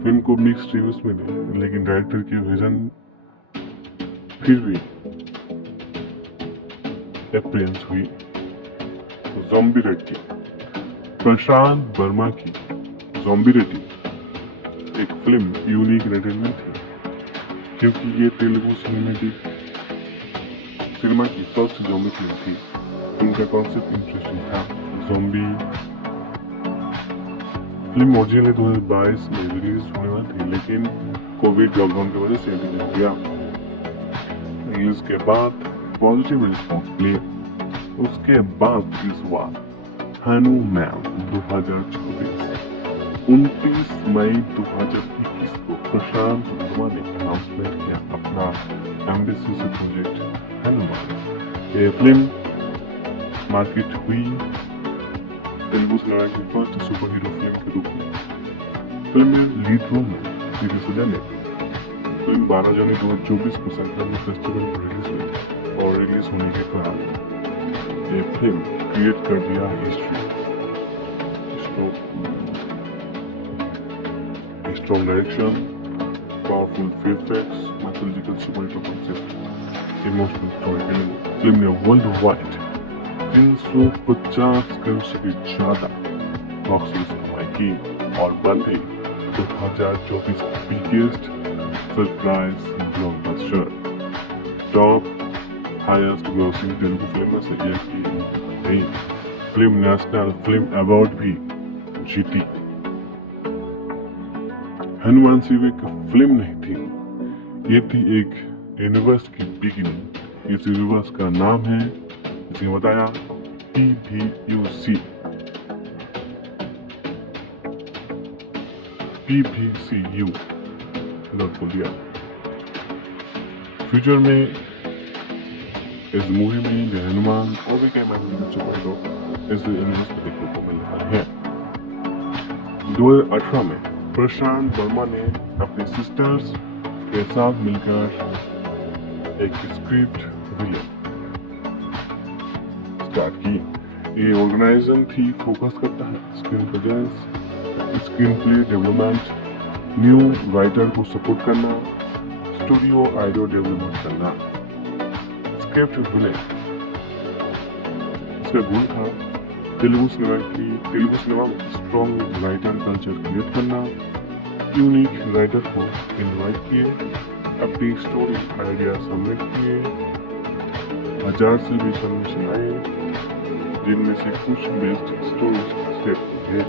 फिल्म को मिक्स्ड रिव्यूज मिले, लेकिन डायरेक्टर की विजन फिर भी अप्रियंस हुई। ज़ॉम्बी रेड्डी। प्रशांत वर्मा की ज़ॉम्बी रेड्डी एक फिल्म यूनिक एंटरटेनमेंट थी, क्योंकि ये तेलुगु सिनेमा की फर्स्ट ज़ॉम्बी फिल्म थी। उनका कॉन्सेप्ट इंटरेस्टिंग था। ज़ॉम्बी फिल्म ओरिजिनली 2022 में रिलीज होने वाली थी, लेकिन कोविड लॉकडाउन की वजह से डिले हो गया। रिलीज के बाद पॉजिटिव रिस्पॉन्स मिले। उसके बाद रिलीज हुआ हनुमान 2024। 29 मई 2021 को प्रशांत वर्मा ने अनाउंसमेंट किया अपना एम्बिशियस प्रोजेक्ट हनुमान। ये फिल्म मार्केट हुई तेलुगु सिनेमा की फर्स्ट सुपर हीरो फिल्म के रूप में। फिल्म में लीड रोल में सीरी सुधा ने फिल्म 12 जनवरी 2024 को सैक्रामेंटो फेस्टिवल पर रिलीज हुई और रिलीज होने के बाद ये फिल्म क्रिएट कर दिया history. Strong direction, powerful effects, mythological superhero concept, emotional story telling. Film ने वर्ल्ड वाइड 350 करोड़ से भी ज्यादा बॉक्स ऑफिस कमाई की और बन गई 2024 biggest surprise blockbuster. Top highest grossing Telugu film में से एक ही नहीं, फिल्म नेशनल फिल्म अवार्ड भी जीती। हनुमान सिर्फ एक फिल्म नहीं थी, ये थी एक यूनिवर्स की बिगिनिंग। इस यूनिवर्स का नाम है, जिसे बताया, PVUC। PVCU लॉक बोल दिया। फ्यूचर में इस मूवी में जो हनुमान और भी कई मैथोलॉजिकल सुपरहीरो इस यूनिवर्स में देखने को मिल रहे हैं। 2018 में प्रशांत वर्मा ने अपने सिस्टर्स के साथ मिलकर एक स्क्रिप्ट विलन स्टार्ट की। ये ऑर्गेनाइजेशन थी फोकस करता है screen presence, screen play development, new writer को सपोर्ट करना, स्टूडियो आइडिया डेवलपमेंट करना। स्क्रिप्ट विलन इसका गोल था तेलुगु सिनेमा में स्ट्रॉन्ग राइटर कल्चर क्रिएट करना। यूनिक राइटर को इनवाइट किए, अपनी स्टोरी आइडिया सबमिट किए। 1000 से भी सबमिशन आए, जिनमें से कुछ बेस्ट स्टोरी सेट हुए।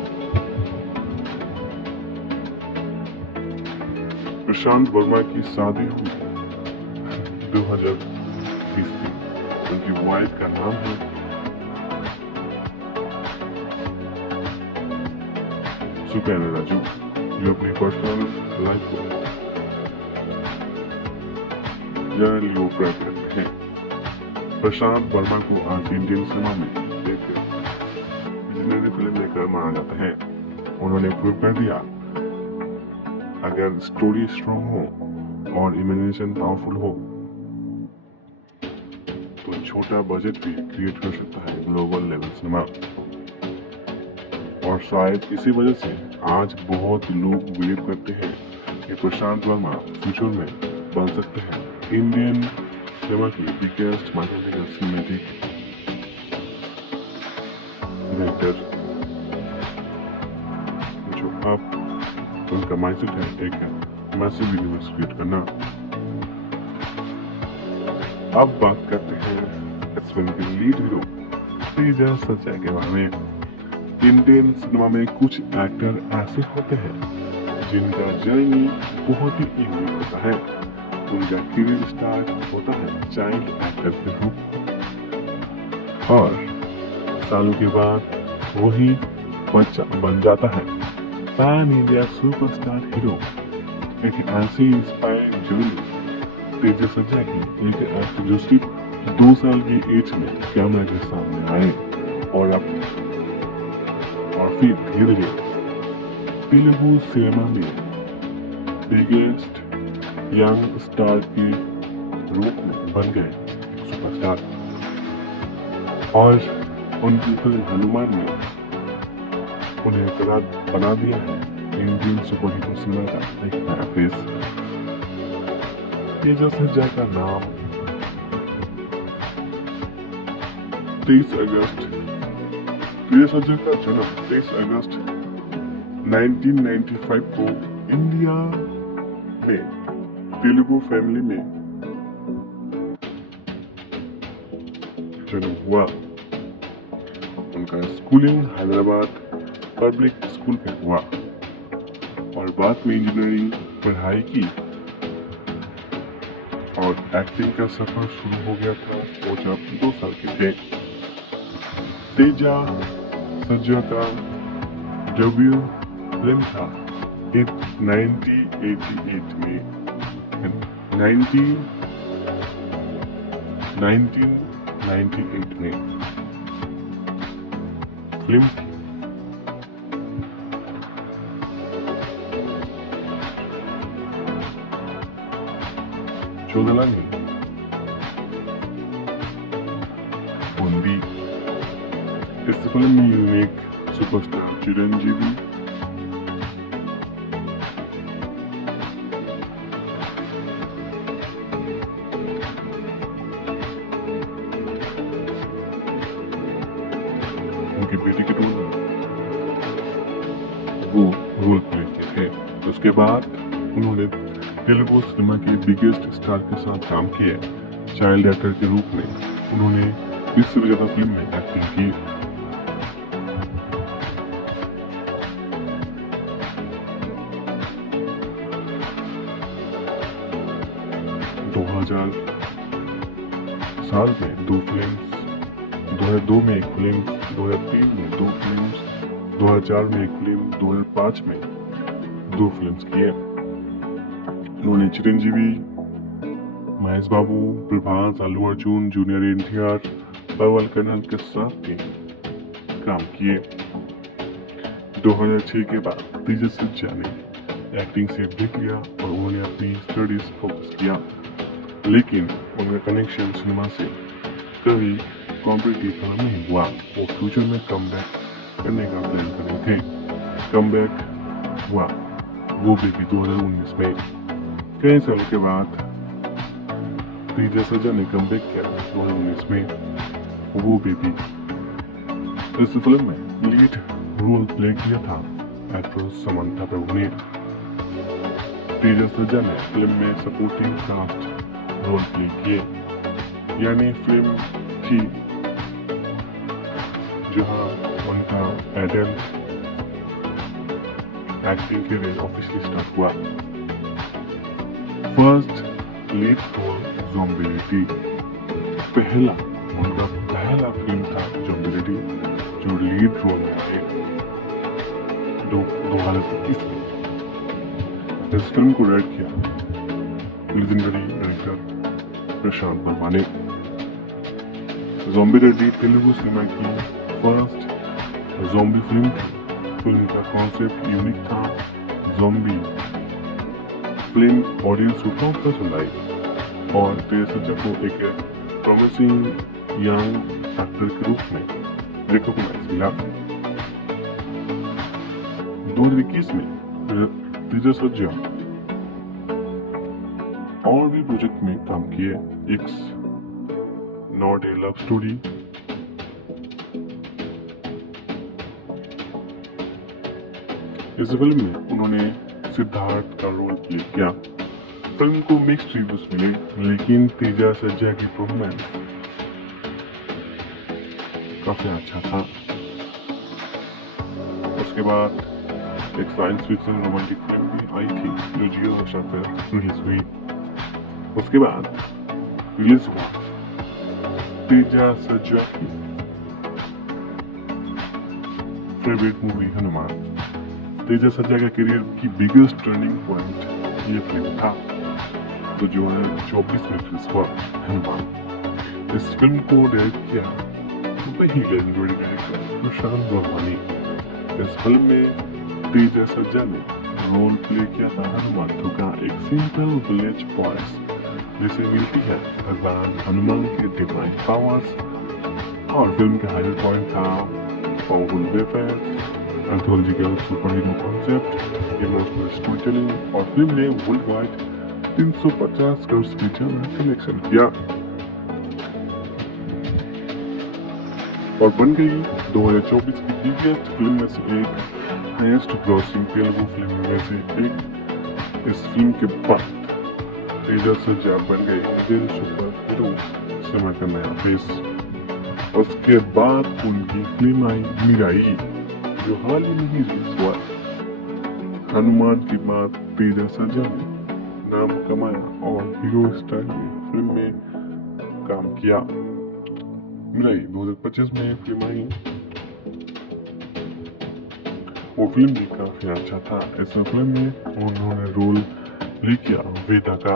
प्रशांत वर्मा की शादी हुई 2020 में। उनकी वाइफ का नाम है सुकैना राजू, जो अपनी पर्सनल लाइफ को जनरली ऑपरेट करते हैं। प्रशांत वर्मा को आज इंडियन सिनेमा में एक विजनरी फिल्म मेकर माना जाता है। उन्होंने प्रूव कर दिया, अगर स्टोरी स्ट्रॉन्ग हो और इमेजिनेशन पावरफुल हो तो छोटा बजट भी क्रिएट कर सकता है ग्लोबल लेवल सिनेमा। और शायद इसी वजह से आज बहुत लोग बिलीव करते हैं कि प्रशांत वर्मा फ्यूचर में बन सकते हैं इंडियन सिनेमा की बिगेस्ट माइथोलॉजिकल सिनेमैटिक डायरेक्टर। जो अब उनका माइंडसेट है एक मैसिव यूनिवर्स क्रिएट करना। अब बात करते हैं इस फिल्म के लीड हीरो तेजा सच्चा के बारे में। इंडियन सिनेमा में कुछ एक्टर ऐसे होते हैं जिनका जर्नी बहुत ही यूनिक होता है। उनका करियर स्टार्ट होता है चाइल्ड एक्टर के रूप में और सालों के बाद वही बच्चा बन जाता है पैन इंडिया सुपरस्टार हीरो। एक ऐसी इंस्पायरिंग जर्नी तेजा सज्जा की एक एक्टर जो सिर्फ 2 साल की एज में कैमरा के सामने आए और फिर धीरे धीरे तेलुगु सिनेमा में बिगेस्ट यंग स्टार के रूप में बन गए सुपरस्टार। और उनकी फिल्म हनुमान ने उन्हें बना दिया है इंडियन सुपरहीरो सिनेमा का एक नया फेस। तेजा सज्जा का नाम 23 अगस्त तेजा सज्जा का जन्म 23 अगस्त 1995 को इंडिया में तेलुगु फैमिली में जन्म हुआ। उनका स्कूलिंग हैदराबाद पब्लिक स्कूल में हुआ और बाद में इंजीनियरिंग पढ़ाई की और एक्टिंग का सफर शुरू हो गया था वो जब 2 साल के थे। तेजा सज्जा का डेब्यू फिल्म था 1988 में 1998 में फिल्म थी। చూడాలని ఉంది. इस फिल्म में यूनिक सुपरस्टार चिरंजीवी उनकी बेटी के रोल में वो रोल प्ले किए थे. उसके बाद उन्होंने तेलुगु सिनेमा के बिगेस्ट स्टार के साथ काम किया. चाइल्ड एक्टर के रूप में उन्होंने 20 से भी ज्यादा फिल्म में एक्टिंग की. 2000 साल में 2 फिल्म, 2002 में 1 फिल्म, 2003 में 2 फिल्म, 2004 में 1 फिल्म, 2005 में 2 फिल्म किए. उन्होंने चिरंजीवी, महेश बाबू, प्रभास, अल्लू अर्जुन, जूनियर एनटीआर, पवन कन्नड़ के साथ भी काम किए. 2006 के बाद तेजस सज्जा ने एक्टिंग से ब्रेक लिया और उन्होंने अपनी स्टडीज फोकस किया. लेकिन उनका कनेक्शन सिनेमा से कभी कॉम्पिटिटिव नहीं हुआ. वो फ्यूचर में कमबैक करने का प्लान कर रहे थे. कमबैक हुआ वो भी 2019 में. कई सालों के बाद तेजस सज्जा ने कमबैक किया 2019 में. वो भी इस फिल्म में लीड रोल प्ले किया था एक्ट्रेस समंथा प्रभु ने. तेजस सज्जा ने फिल्म में सपोर्टिंग कास्ट रोल प्ले किए. यानी फिल्म थी जहां उनका adult acting career officially start हुआ. फर्स्ट लीड रोल ज़ॉम्बी, पहला फिल्म था ज़ॉम्बी जो लीड रोल में आए 2021 में. इस फिल्म को डायरेक्ट किया लेजेंडरी डायरेक्टर प्रशांत वर्मा ने. ज़ॉम्बी रेडी तेलुगु सिनेमा की फर्स्ट ज़ॉम्बी फिल्म थी. फिल्म का कॉन्सेप्ट यूनिक था. ज़ॉम्बी फिल्म ऑडियंस को काफी पसंद आई और तेजस सज्जा को एक प्रॉमिसिंग यंग एक्टर के रूप में रिकॉग्नाइज मिला. 2021 में तेजस सज्जा और भी प्रोजेक्ट में काम किए. It's not a love story, इस फिल्म में उन्होंने सिद्धार्थ का रोल प्ले किया. फिल्म को मिक्स्ड रिव्यूज मिले लेकिन तेजस सज्जा की परफॉर्मेंस काफी अच्छा था. उसके बाद एक साइंस फिक्शन रोमांटिक फिल्म भी आई थी जो जियो हॉटस्टार पर रिलीज हुई. उसके बाद रिलीज हुआ तेजस सज्जा की फेवरेट मूवी हनुमान. तेजस सज्जा के करियर की बिगेस्ट टर्निंग पॉइंट ये फिल्म था तो 2024 में रिलीज हुआ हनुमान. इस फिल्म को डायरेक्ट किया वही लेजेंडरी डायरेक्टर प्रशांत वर्मा ने. इस फिल्म में तेजस सज्जा ने रोल प्ले किया था हनुमान का एक सिंपल विलेज बॉयज जिसे मिलती है भगवान हनुमान के डिवाइन पावर्स. और फिल्म का हाईलाइट पॉइंट था powerful wafers, anthological super hero concept, emotional story telling. और फिल्म ने वर्ल्ड वाइड 350 करोड़ से ज्यादा कलेक्शन किया और बन गई 2024 की बिगेस्ट फिल्म में से एक, हाईएस्ट ग्रॉसिंग तेलुगु फिल्म में से एक. इस फिल्म के बाद तेजस सज्जा बन गए इंडियन सुपर हीरो सिनेमा का नया फेस. उसके बाद उनकी फिल्म आई मिराई जो हाल ही में रिलीज हुआ. हनुमान की बाद तेजस सज्जा ने नाम कमाया और हीरो स्टाइल में फिल्म में काम किया. मिराई 2025 में फिल्म आई. वो फिल्म भी काफी अच्छा था. इस फिल्म में उन्होंने रोल प्ले किया वेदा का.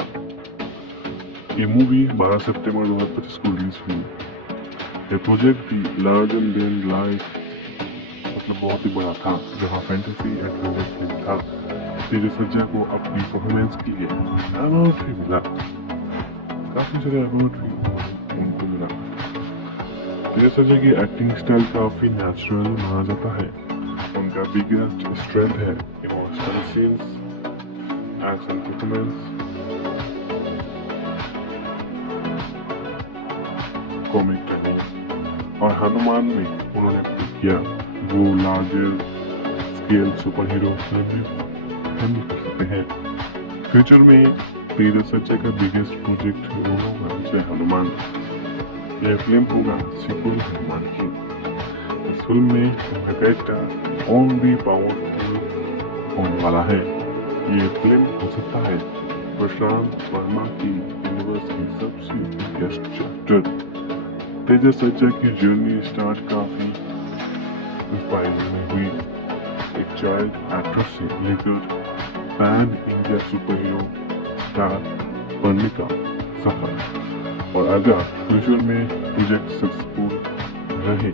ये मूवी 12 सितंबर 2025 को रिलीज हुई. ये प्रोजेक्ट भी लार्जर देन लाइफ मतलब बहुत ही बड़ा था जहाँ फैंटेसी एडवेंचर फिल्म था. तेजस सज्जा को अपनी परफॉर्मेंस के लिए अवार्ड भी मिला. काफी सारे अवार्ड भी उनको मिला। तेज सर्जा की एक्टिंग स्टाइल काफी नेचुरल माना जाता है। उनका बिगेस्ट स्ट्रेंथ है emotional scenes, action performance, comic timing. और हनुमान में उन्होंने प्रूव किया वो larger scale super hero film भी हैंडल कर सकते हैं। फ्यूचर में तेज सर्जा का बिगेस्ट प्रोजेक्ट होगा जय हनुमान। यह फिल्म होगा सीक्वल हनुमान की। इस फिल्म में उनका कैरेक्टर और भी पावरफुल होने वाला है। ये फिल्म हो सकता है प्रशांत वर्मा की यूनिवर्स की सबसे बिगेस्ट चैप्टर। तेज सर्जा की जर्नी स्टार्ट काफी इंस्पायरिंग में हुई। एक चाइल्ड एक्टर से लेकर pan India super hero star बनने का सफर। और अगर फ्यूचर में प्रोजेक्ट सक्सेसफुल रहे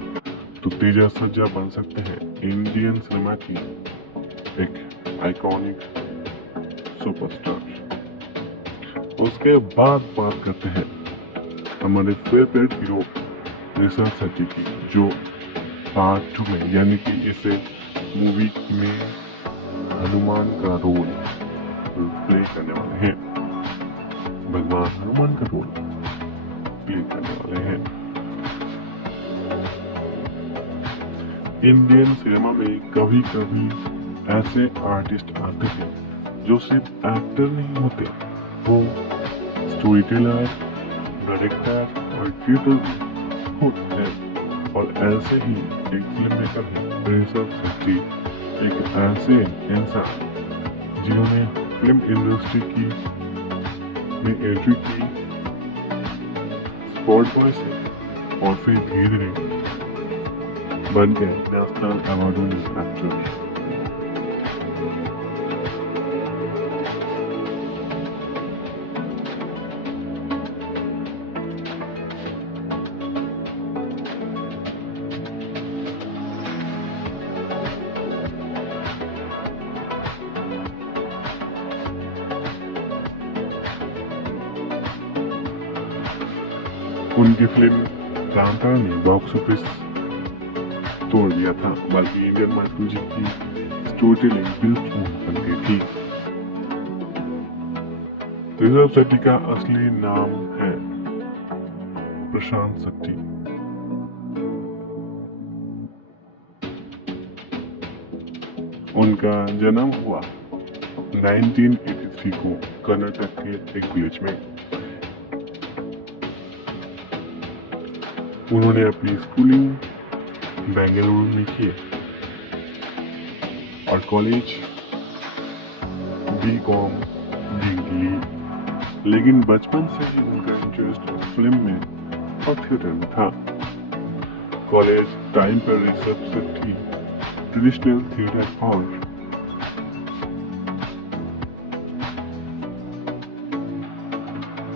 तो तेज सर्जा बन सकते हैं इंडियन सिनेमा की एक आइकॉनिक सुपरस्टार। उसके बाद बात करते हैं हमारे फेवरेट हीरो ऋषभ शेट्टी की, जो पार्ट 2 में यानी कि इसे मूवी में हनुमान का रोल प्ले करने वाले हैं। भगवान हनुमान का रोल प्ले करने वाले हैं। इंडियन सिनेमा में कभी कभी ऐसे आर्टिस्ट आते हैं जो सिर्फ एक्टर नहीं होते, वो स्टोरी टेलर, डायरेक्टर और क्रिएटर होते हैं। और ऐसे ही एक फिल्म मेकर है ऋषभ शेट्टी, एक ऐसे इंसान जिन्होंने फिल्म इंडस्ट्री की में एंट्री की स्पॉट बॉय से और फिर धीरे धीरे बन गए नेशनल अवार्ड विनिंग एक्टर। उनकी फिल्म कांतारा ने बॉक्स ऑफिस तोड़ दिया था, बल्कि इंडियन माइथोलॉजी की स्टोरी टेलिंग बिल्कुल बन गई थी। ऋषभ शेट्टी का असली नाम है प्रशांत शेट्टी। उनका जन्म हुआ 1983 को कर्नाटक के एक विलेज में। उन्होंने अपनी स्कूलिंग बेंगलुरु में की और कॉलेज बीकॉम ली, लेकिन बचपन से ही उनका इंटरेस्ट फिल्म में और थिएटर में था। कॉलेज टाइम पर ऋषभ शेट्टी ट्रेडिशनल थिएटर और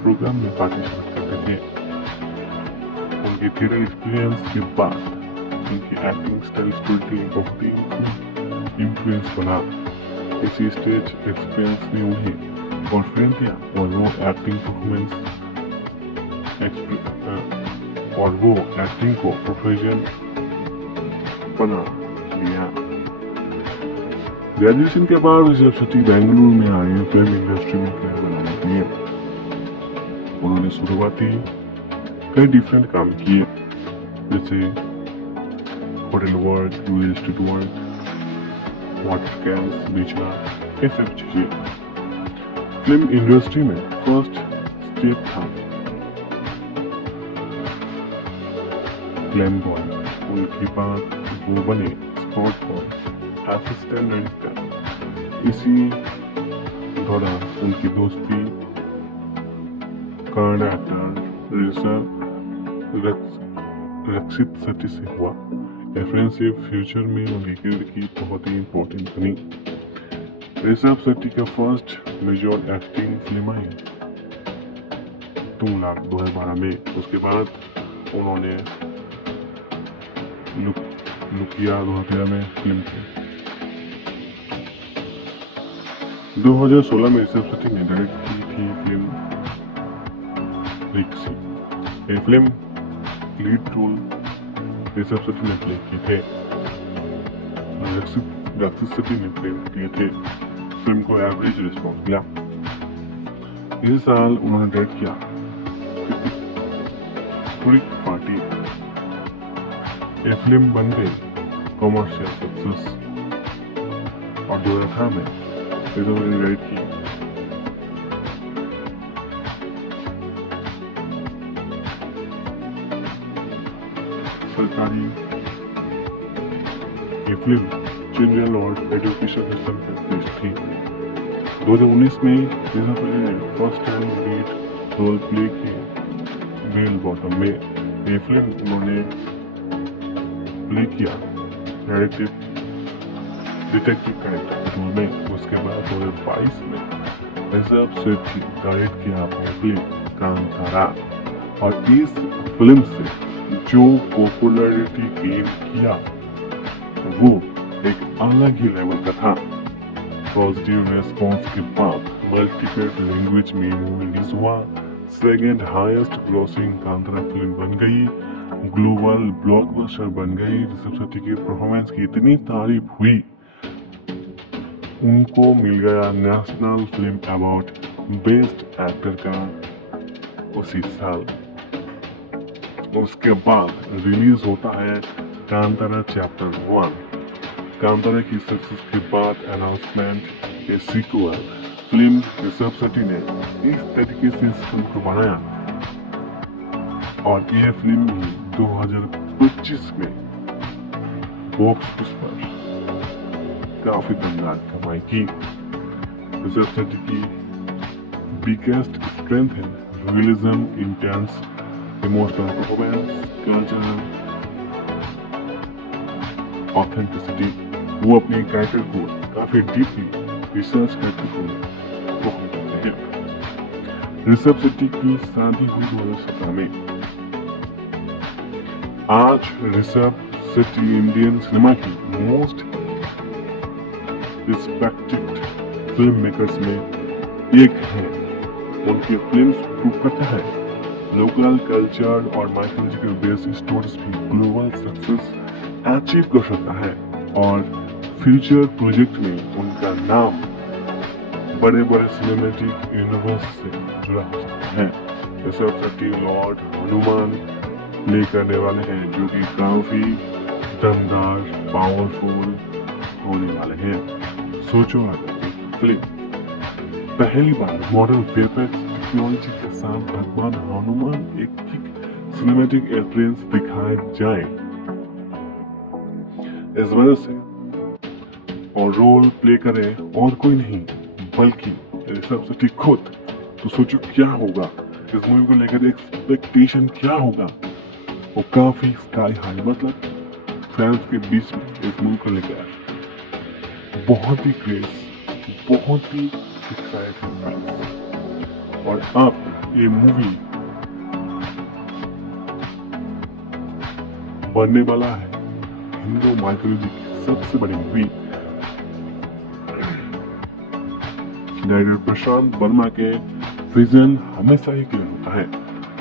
प्रोग्राम में पार्टिसिपेट करते थे। उनके थिएटर एक्सपीरियंस के बाद उनकी एक्टिंग स्टाइल स्टोरी बहुत ही इन्फ्लुएंस बना। इसी स्टेज एक्सपीरियंस ने उन्हें और फ्रेम किया और वो एक्टिंग को प्रोफेशन बना लिया। ग्रेजुएशन के बाद ऋषभ शेट्टी बेंगलुरु में आए फिल्म इंडस्ट्री में कैरियर बनाने के लिए। उन्होंने शुरुआती कई डिफरेंट काम किए, जैसे hotel work, real estate work, water cans बेचना, ये सब चीजें। फिल्म इंडस्ट्री में फर्स्ट स्टेप था ग्लैम बॉय। उनके बाद वो बने स्पॉट बॉय, असिस्टेंट डायरेक्टर। इसी दौरान उनकी दोस्ती कन्नड़ एक्टर रक्षित शेट्टी से हुआ। फ्रेंडशिप फ्यूचर में उनके करियर की बहुत ही इम्पोर्टेंट बनी। ऋषभ शेट्टी का फर्स्ट मेजर एक्टिंग फिल्म आई 2 लाख 2012 में। उसके बाद उन्होंने लुकिया 2013 में फिल्म की। 2016 में ऋषभ शेट्टी ने डायरेक्ट की थी फिल्म रिक्सी। ये film lead role Rishabh Shetty ने प्ले किए थे। रक्षित शेट्टी ने प्ले किए थे। फिल्म को एवरेज रिस्पॉन्स मिला। इसी साल उन्होंने डायरेक्ट किया पूरी पार्टी। ये फिल्म बन गई कॉमर्शियल सक्सेस और 2018 में ऋषभ ने डायरेक्ट की सरकारी ये फिल्म चिल्ड्रन और एजुकेशन सिस्टम पर बेस्ड थी। 2019 में ऋषभ ने first time lead role play किया बेल बॉटम में। ये फिल्म उन्होंने प्ले किया डिटेक्टिव कैरेक्टर रोल में। उसके बाद 2022 में ऋषभ शेट्टी डायरेक्ट किया अपनी फिल्म कांतारा और इस फिल्म से जो पॉपुलैरिटी गेन किया वो एक अलग ही लेवल का था। पॉजिटिव रेस्पॉन्स के बाद मल्टीपल लैंग्वेज में मूवी रिलीज हुआ। Second highest grossing Kantara film बन गई, ग्लोबल ब्लॉकबस्टर बन गई। ऋषभ शेट्टी की परफॉर्मेंस की इतनी तारीफ हुई, उनको मिल गया national film award best actor का उसी साल। उसके बाद रिलीज होता है कांतारा चैप्टर 1। कांतारा की सक्सेस के बाद अनाउंसमेंट ए सीक्वल फिल्म ऋषभ शेट्टी ने इस तरीके से इस फिल्म को बनाया और यह फिल्म भी 2025 में बॉक्स ऑफिस पर काफी दमदार कमाई की। ऋषभ शेट्टी की बिगेस्ट स्ट्रेंथ है realism, intense emotional performance, cultural authenticity. वो अपने कैरेक्टर को काफी डीपली रिसर्च करके परफॉर्म करते हैं। ऋषभ शेट्टी की शादी हुई 2017 में। आज ऋषभ शेट्टी इंडियन सिनेमा की मोस्ट रिस्पेक्टेड फिल्म मेकर्स में एक है। उनकी फिल्म्स प्रूव करता है लोकल कल्चर और माइथोलॉजिकल बेस्ड स्टोरीज भी ग्लोबल सक्सेस अचीव कर सकता है और फ्यूचर प्रोजेक्ट में उनका नाम बड़े बड़े सिनेमैटिक यूनिवर्स से जुड़ा हो सकता है। ऋषभ शेट्टी लॉर्ड हनुमान प्ले करने वाले हैं जो कि काफी दमदार पावरफुल होने वाले हैं। सोचो अगर फिल्म पहली बार मॉडर्न वीएफएक्स टेक्नोलॉजी के साथ भगवान हनुमान एक सिनेमैटिक एंट्रेंस दिखाए जाए इस वजह से और रोल प्ले करे और कोई नहीं बल्कि ऋषभ शेट्टी खुद, तो सोचो क्या होगा इस मूवी को लेकर एक्सपेक्टेशन क्या होगा। वो काफी स्काई हाई, मतलब फैंस के बीच में इस मूवी को लेकर बहुत ही क्रेज, बहुत ही एक्साइटेड। और अब ये मूवी बनने वाला है हिंदू माइथोलॉजी की सबसे बड़ी मूवी। डायरेक्टर प्रशांत वर्मा के विजन हमेशा ही क्लियर होता है।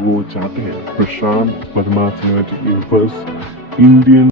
वो चाहते हैं प्रशांत वर्मा सिनेमैटिक यूनिवर्स इंडियन